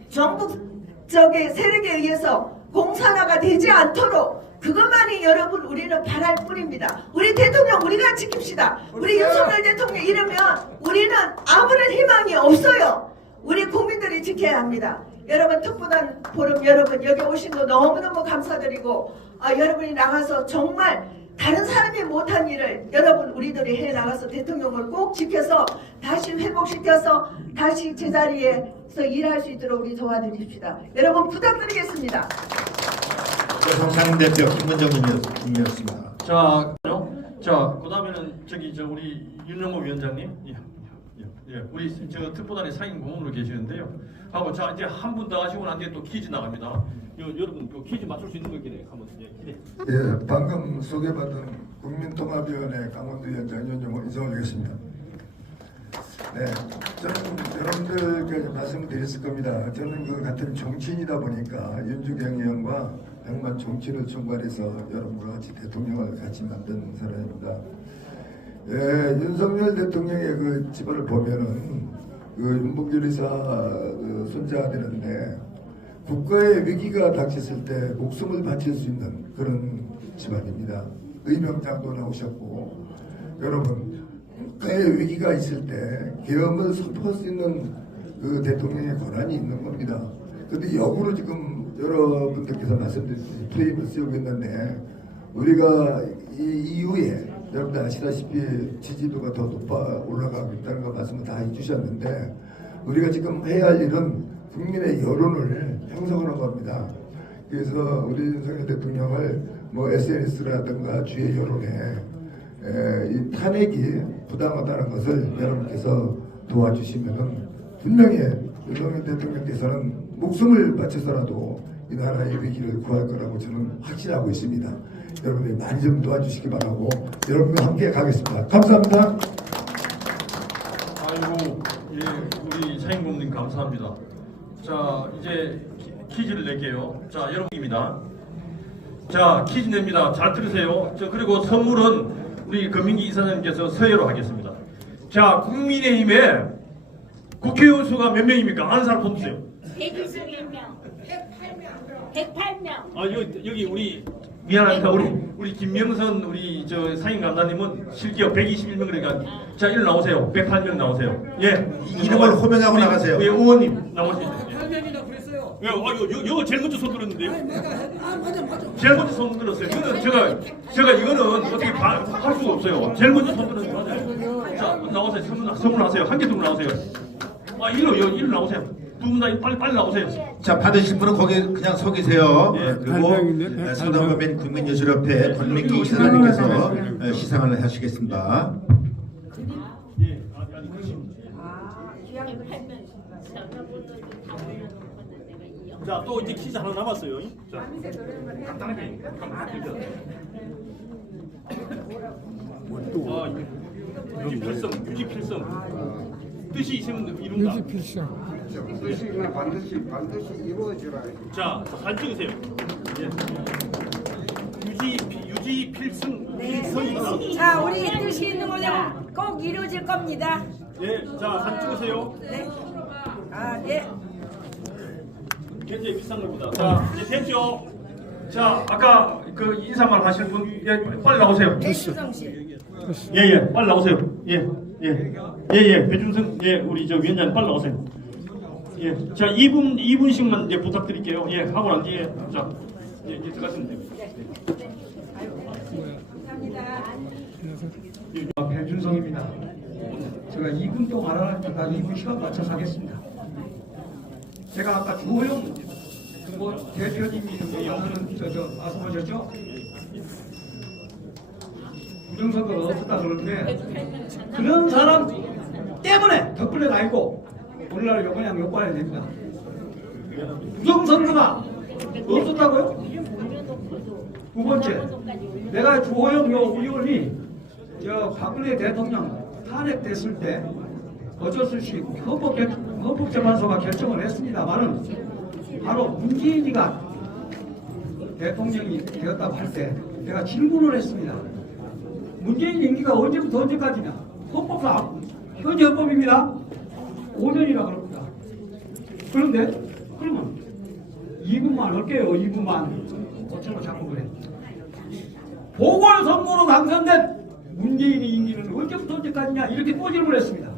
전국적의 세력에 의해서 공산화가 되지 않도록 그것만이 여러분 우리는 바랄 뿐입니다. 우리 대통령 우리가 지킵시다. 우리 윤석열 대통령 이러면 우리는 아무런 희망이 없어요. 우리 국민들이 지켜야 합니다. 여러분 특보단 포럼 여러분 여기 오신 거 너무너무 감사드리고 여러분이 나가서 정말 다른 사람이 못한 일을 여러분 우리들이 해 나가서 대통령을 꼭 지켜서 다시 회복시켜서 다시 제자리에서 일할 수 있도록 우리 도와드립시다. 여러분 부탁드리겠습니다. 정상 대표 김문정님이었습니다. 자, 그다음에는 우리 윤영호 위원장님, 우리 특보단의 상임 고문으로 계시는데요. 하고 이제 한 분 더 하시고 난 뒤에 또 퀴즈 나갑니다. 여러분 그 퀴즈 맞출 수 있는 거 기대 한번 기대. 예, 방금 소개받은 국민통합위원회 강원도 위원장 윤영호 인정드리겠습니다. 네, 저는 여러분들께 말씀드렸을 겁니다. 저는 그 같은 정치인이다 보니까 윤주경 의원과 백만 정치인을 총괄해서 여러분과 같이 대통령을 같이 만든 사람입니다. 예, 윤석열 대통령의 그 집안을 보면은 그 윤봉길 의사 그 손자가 되는데 국가의 위기가 닥쳤을 때 목숨을 바칠 수 있는 그런 집안입니다. 의병장도 나오셨고 여러분 국가의 위기가 있을 때 계엄을 선포할 수 있는 그 대통령의 권한이 있는 겁니다. 그런데 역으로 지금 여러분들께서 말씀드렸듯이 프레임을 쓰고 있는데 우리가 이 이후에 여러분들 아시다시피 지지도가 더 높아 올라가고 있다는 거 말씀을 다 해주셨는데 우리가 지금 해야 할 일은 국민의 여론을 형성하는 겁니다. 그래서 우리 윤석열 대통령을 SNS라든가 주의 여론에 이 탄핵이 부당하다는 것을 여러분께서 도와주시면은 분명히 윤석열 대통령께서는 목숨을 바쳐서라도 이 나라의 위기를 구할 거라고 저는 확신하고 있습니다. 여러분이 많이 좀 도와주시기 바라고 여러분과 함께 가겠습니다. 감사합니다. 아이고, 우리 사인공님 감사합니다. 자, 이제 퀴즈를 낼게요. 자, 여러분입니다. 자, 퀴즈 냅니다. 잘 들으세요. 그리고 선물은 우리 금민기 이사장님께서 서해로 하겠습니다. 자, 국민의힘에 국회의원 수가 몇 명입니까? 아는 사람 손 드세요. 121명. 108명. 여기 우리 미안합니다. 우리 김명선 우리 상임 간사님은 실기업 121명 그러니까 자 일로 나오세요. 108명 나오세요. 예. 이름을 호명하고 나가세요. 우리 의원님 나오시죠. 8명이나 그랬어요. 이거 제일 먼저 손 들었는데요. 맞아. 제일 먼저 손 들었어요. 이거는 제가 이거는 어떻게 할 수가 없어요. 제일 먼저 손 들었는데 맞아요. 자 나오세요. 선물하세요. 한 개 들고 나오세요. 일로 나오세요. 두 분 다 빨리 나오세요. 자, 받으실 분은 거기 그냥 서 계세요. 예. 그리고 서당법인 국민예술협회 권민기 이사장님께서 시상을 하시겠습니다. 자, 또 이제 퀴즈 하나 남았어요. 자, 간단하게. 유지필성. 뜻이 있으면 이룬다. 뜻이 있으면 반드시 이루어지라. 자, 잘 찍으세요. 유지필승. 필성이다. 자, 우리 뜻이 있는 거냐 꼭 이루어질 겁니다. 예, 자, 잘 찍으세요. 네. 아, 예. 굉장히 비싼 겁니다. 자, 이제 됐죠? 자, 아까 그 인사말 하시는 분, 예, 빨리 나오세요. 배수정 씨. 예, 빨리 나오세요. 배준성, 우리 저 위원장님 빨리 나오세요. 예, 자, 2분씩만 이제 부탁드릴게요. 예, 하고 난 뒤에, 자, 이제 들어가시면 돼요. 배준성입니다. 제가 2분 동안 하라니까 2분 시간 맞춰서 하겠습니다. 제가 아까 주호영 대표님이 말씀하셨죠? 부정선거가 없었다 그러는데 그런 사람 때문에 덕분에 아니고 오늘날 그냥 욕봐야 됩니다. 부정선거가 없었다고요? 두 번째, 내가 주호영 의원이 박근혜 대통령 탄핵됐을 때 어쩔 수 없이 헌법재판소가 결정을 했습니다만은 바로 문재인이가 대통령이 되었다고 할 때 내가 질문을 했습니다. 문재인 임기가 언제부터 언제까지냐? 헌법상 현재 헌법입니다. 5년이라고 그럽니다. 그런데 그러면 2분만 할게요. 2분만 어쩌고 자꾸 그래. 보궐선거로 당선된 문재인의 임기는 언제부터 언제까지냐? 이렇게 꼬집을 했습니다.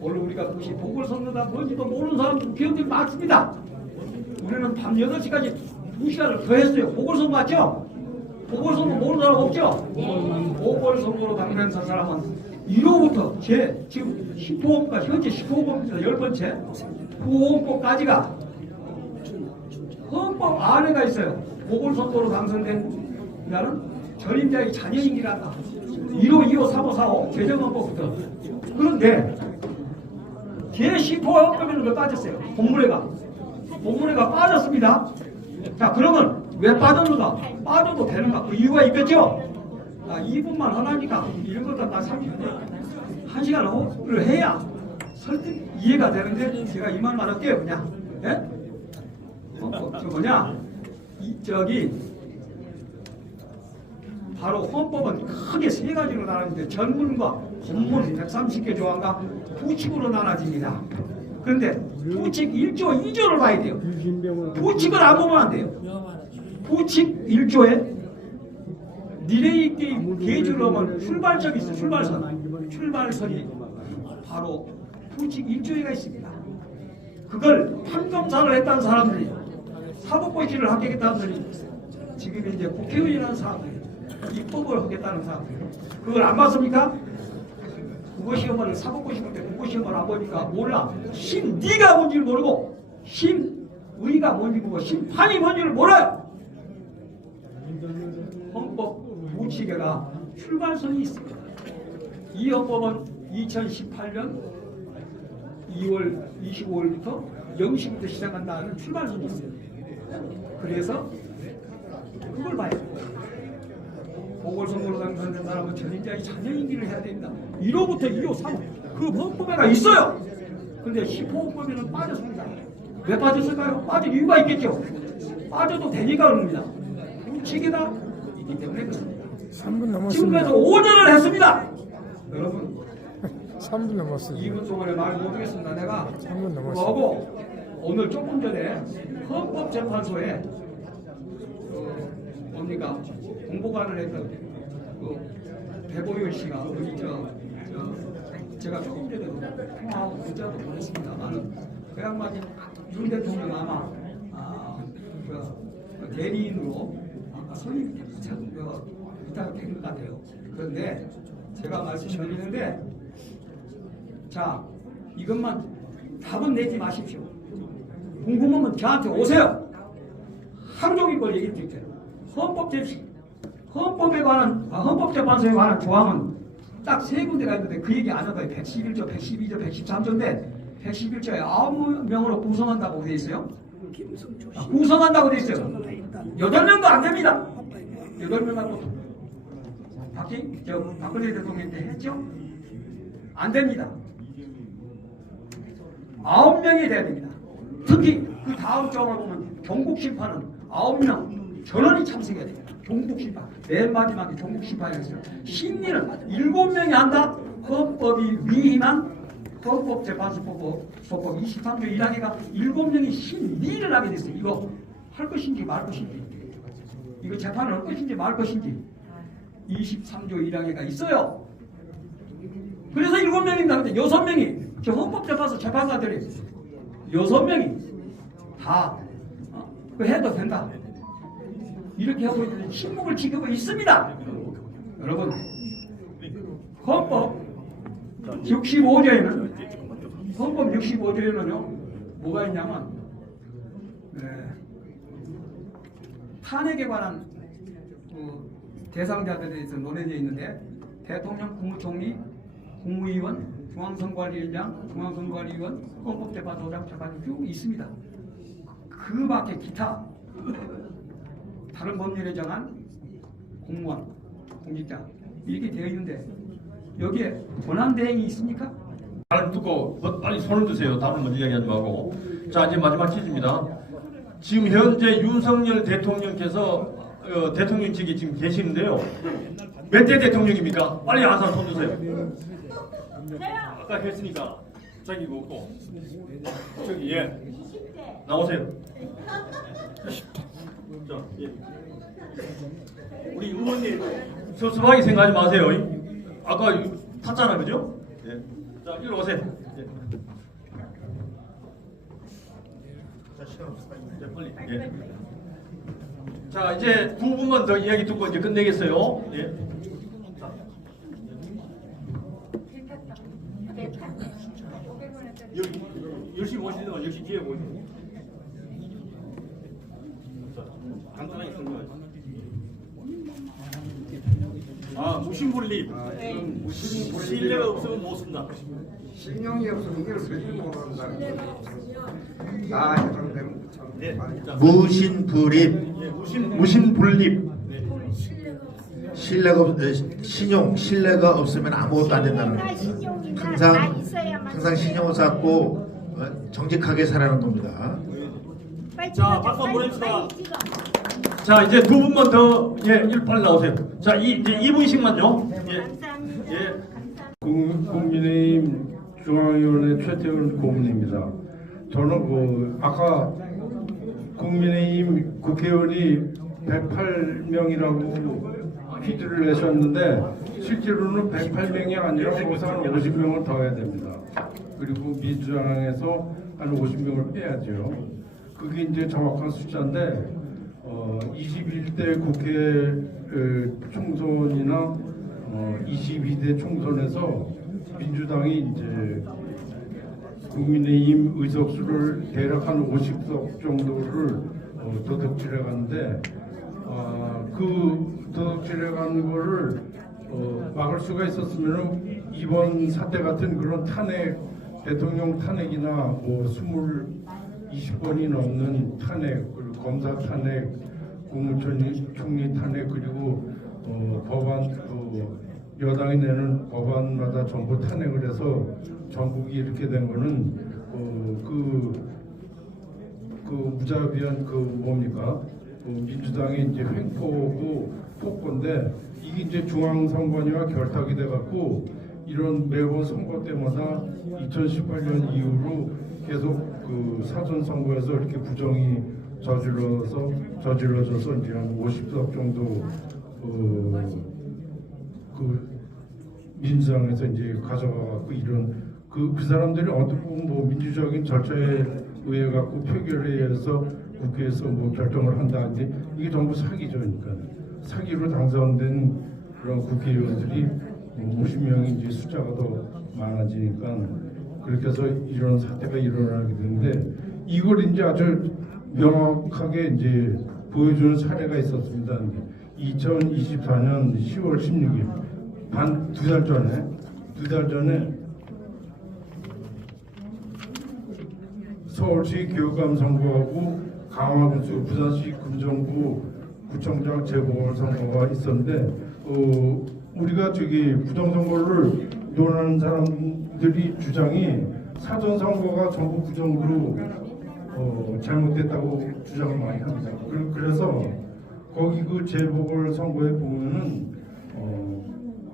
오늘 우리가 그것이 보궐선거가 뭔지도 모르는 사람도 기억이 많습니다. 우리는 밤 8시까지 2시간을 더 했어요. 보궐선거 맞죠? 보궐선거 모르는 사람 없죠? 보궐선거로 당선된 사람은 1호부터 지금 10호까지 현재 10호부터 10번째 후호법까지가 헌법 안에가 있어요. 보궐선거로 당선된 나는 전임자의 자녀임기란다. 1호, 2호, 3호, 4호 개정헌법부터. 그런데 제10호 헌법에는 왜 빠졌어요? 본문에가 빠졌습니다. 자, 그러면 왜 빠졌는가? 빠져도 되는가? 그 이유가 있겠죠? 2분만 하나니까 이런 것도 다 30분, 1시간을 해야 설득 이해가 되는데 제가 이만 말할게요, 그냥. 예? 바로 헌법은 크게 세 가지로 나눠지는데 전문과 본문 130개 조항과 부칙으로 나눠집니다. 그런데 부칙 1조 2조를 봐야 돼요. 부칙을 안 보면 안 돼요. 부칙 1조에 리레이 게임 개주를 하면 출발점이 있어요. 출발선이 바로 부칙 1조에가 있습니다. 그걸 판검사를 했다는 사람들이 사법고시를 합격했다는 사람들이 지금 이제 국회의원이라는 사람들이 입법을 하겠다는 사람들 그걸 안 봤습니까? 국어시험을 사법고시 볼 때 국어시험을 안 보니까 몰라. 심리가 뭔지를 모르고 심의가 뭔지 모르고 심판이 뭔지를 몰라요. 헌법 부칙에가 출발선이 있습니다. 이 헌법은 2018년 2월 25일부터 0시부터 시작한다는 출발선이 있어요. 그래서 그걸 봐야 돼요. 보궐선거로 당선된 사람은 전임자의 자녀임기를 해야 됩니다. 1호부터 2호, 3호 그 헌법에가 있어요. 그런데 10호 헌법에는 빠졌습니다. 왜 빠졌을까요? 빠질 이유가 있겠죠. 빠져도 되니까 그럽니다. 부칙이다 있기 때문에 그렇습니다. 3분 넘었습니다. 지금까지 5년을 했습니다. 여러분 3분 넘었습니다. 2분 동안에 말 못하겠습니다. 내가 3분 넘었습니다. 하고 오늘 조금 전에 헌법재판소에 뭡니까 공보관을 했던 그 배보윤 씨가 우리 제가 조금 전에 통화하고 문자도 보냈습니다만은 그 양반이 윤 대통령 아마 그 대리인으로 선임 이따가 된 것 같아요. 그런데 제가 말씀드리는데 자 이것만 답은 내지 마십시오. 궁금하면 저한테 오세요. 하루 종일 걸 얘기 드릴게요. 헌법재판소에 관한 조항은 딱 세 군데가 있는데 그 얘기 안 해봐요. 111조, 112조, 113조인데 111조에 9명으로 구성한다고 되어 있어요. 구성한다고 되어 있어요. 8명도 안 됩니다. 8명하고 박근혜 대통령 때 했죠? 안 됩니다. 9명이 돼야 됩니다. 특히 그 다음 조항을 보면 경국심판은 9명 전원이 참석해야 됩니다. 경국심판. 맨 마지막에 경국심판이 있어요. 심리는 7명이 한다. 헌법이 위임한 헌법재판소법 23조 1항에가 7명이 심리를 하게 됐어요. 이거 할 것인지 말 것인지, 이거 재판을 할 것인지 말 것인지 23조 1항에가 있어요. 그래서 7명입니다. 근데 6명이 저 헌법재판소 재판관들이 6명이 다 해도 된다. 이렇게 하고 있는 침묵을 지키고 있습니다. 여러분, 헌법 65조에는요 뭐가 있냐면 탄핵에 관한 대상자들에 대해서 논의되어 있는데 대통령, 국무총리, 국무위원, 중앙선관위원장, 중앙선관위원, 헌법재판소장, 재판이 쭉 있습니다. 그 밖에 기타 다른 법률에 정한 공무원, 공직자 이렇게 되어 있는데 여기에 권한대행이 있습니까? 말 듣고 빨리 손을 드세요. 다른 먼저 이야기하지 말고. 자, 이제 마지막 퀴즈입니다. 지금 현재 윤석열 대통령께서 대통령직에 지금 계시는데요. 몇 대 대통령입니까? 빨리 아는 사람 손 드세요. 아까 했으니까 저기 없고 저기 예 나오세요. 자, 예. 우리 의원님 섭섭하게 생각하지 마세요. 아까 탔잖아, 그죠? 예. 자, 이리로 오세요. 예. 자, 시간 없을까? 이제 빨리. 예. 자, 이제 두 분만 더 이야기 듣고 이제 끝내겠어요. 예. 자. 10시 모시는 건 10시 뒤에 모시는. 간단하게 설명하죠. 무신분립. 신뢰가 없으면 못 쓴다. 신용이 없으면 이걸 쓰지 못한다. 해당되면 참. 무신분립. 무신분립. 신뢰가 없으면 아무것도 안 된다는 거예요. 항상 신용을 쌓고 정직하게 살아가는 겁니다. 자, 박수 한번 보냅시다. 자, 이제 두 분만 더, 예, 빨리 나오세요. 자, 이제 2분씩만요. 예. 예. 국민의힘 중앙위원회 최태원 고문입니다. 저는 아까 국민의힘 국회의원이 108명이라고 퀴즈를 내셨는데 실제로는 108명이 아니라 거기서 한 50명을 더 해야 됩니다. 그리고 민주당에서 한 50명을 빼야죠. 그게 이제 정확한 숫자인데 21대 국회 총선이나 22대 총선에서 민주당이 이제 국민의힘 의석수를 대략 한 50석 정도를 도둑질해 갔는데 그 도둑질해 간 거를 막을 수가 있었으면 이번 사태 같은 그런 탄핵, 대통령 탄핵이나 뭐 20번이 넘는 탄핵, 그리고 검사 탄핵, 국무총리 탄핵, 그리고 법안, 여당이 내는 법안마다 전부 탄핵을 해서 전국이 이렇게 된 거는 그 무자비한 뭡니까? 민주당의 이제 횡포고 폭거인데 이게 이제 중앙선관위와 결탁이 돼갖고 이런 매번 선거 때마다 2018년 이후로 계속 그 사전 선거에서 이렇게 부정이 저질러져서 이제 한 50석 정도 그 민주당에서 이제 가져가갖고 이런 그 사람들이 어떻게 보면 뭐 민주적인 절차에 의해 갖고 표결에 의해서 국회에서 뭐 결정을 한다는데 이게 전부 사기죠. 그러니까 사기로 당선된 그런 국회의원들이 50명이 이제 숫자가 더 많아지니까 그렇게 해서 이런 사태가 일어나게 되는데 이걸 이제 아주 명확하게 이제 보여주는 사례가 있었습니다. 2024년 10월 16일 두 달 전에 서울시 교육감 선거하고 강화군수 부산시 금정구 구청장 재보궐선거가 있었는데 우리가 저기 부정선거를 논하는 사람들이 주장이 사전선거가 전부 부정으로 잘못됐다고 주장을 많이 합니다. 그래서 거기 그 재보궐선거에 보면은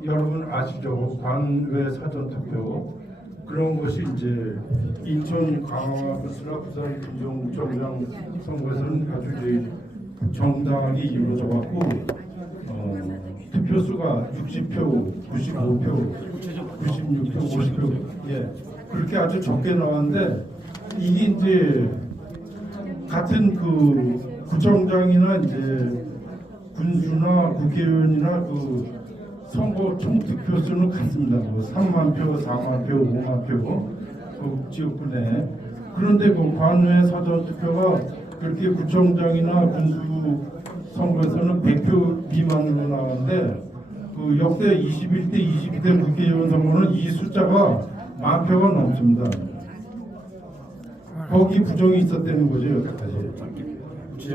여러분 아시죠? 관외 사전투표 그런 것이 이제 인천 강화군수나 부산 금정구청장 선거에서는 아주 이제 정당하게 이루어져 갖고 투표수가 60표, 95표, 96표, 50표 그렇게 아주 적게 나왔는데 이게 이제 같은 그 구청장이나 이제 군수나 국회의원이나 그 선거 총 득표수는 같습니다. 뭐 3만 표, 4만 표, 5만 표 그 지역구 내. 그런데 그 관외 사전 투표가 그렇게 구청장이나 군수 선거에서는 100표 미만으로 나왔는데 그 역대 21대, 22대 국회의원 선거는 이 숫자가 10,000표가 넘습니다. 거기 부정이 있었다는 거죠, 여기까지. 예.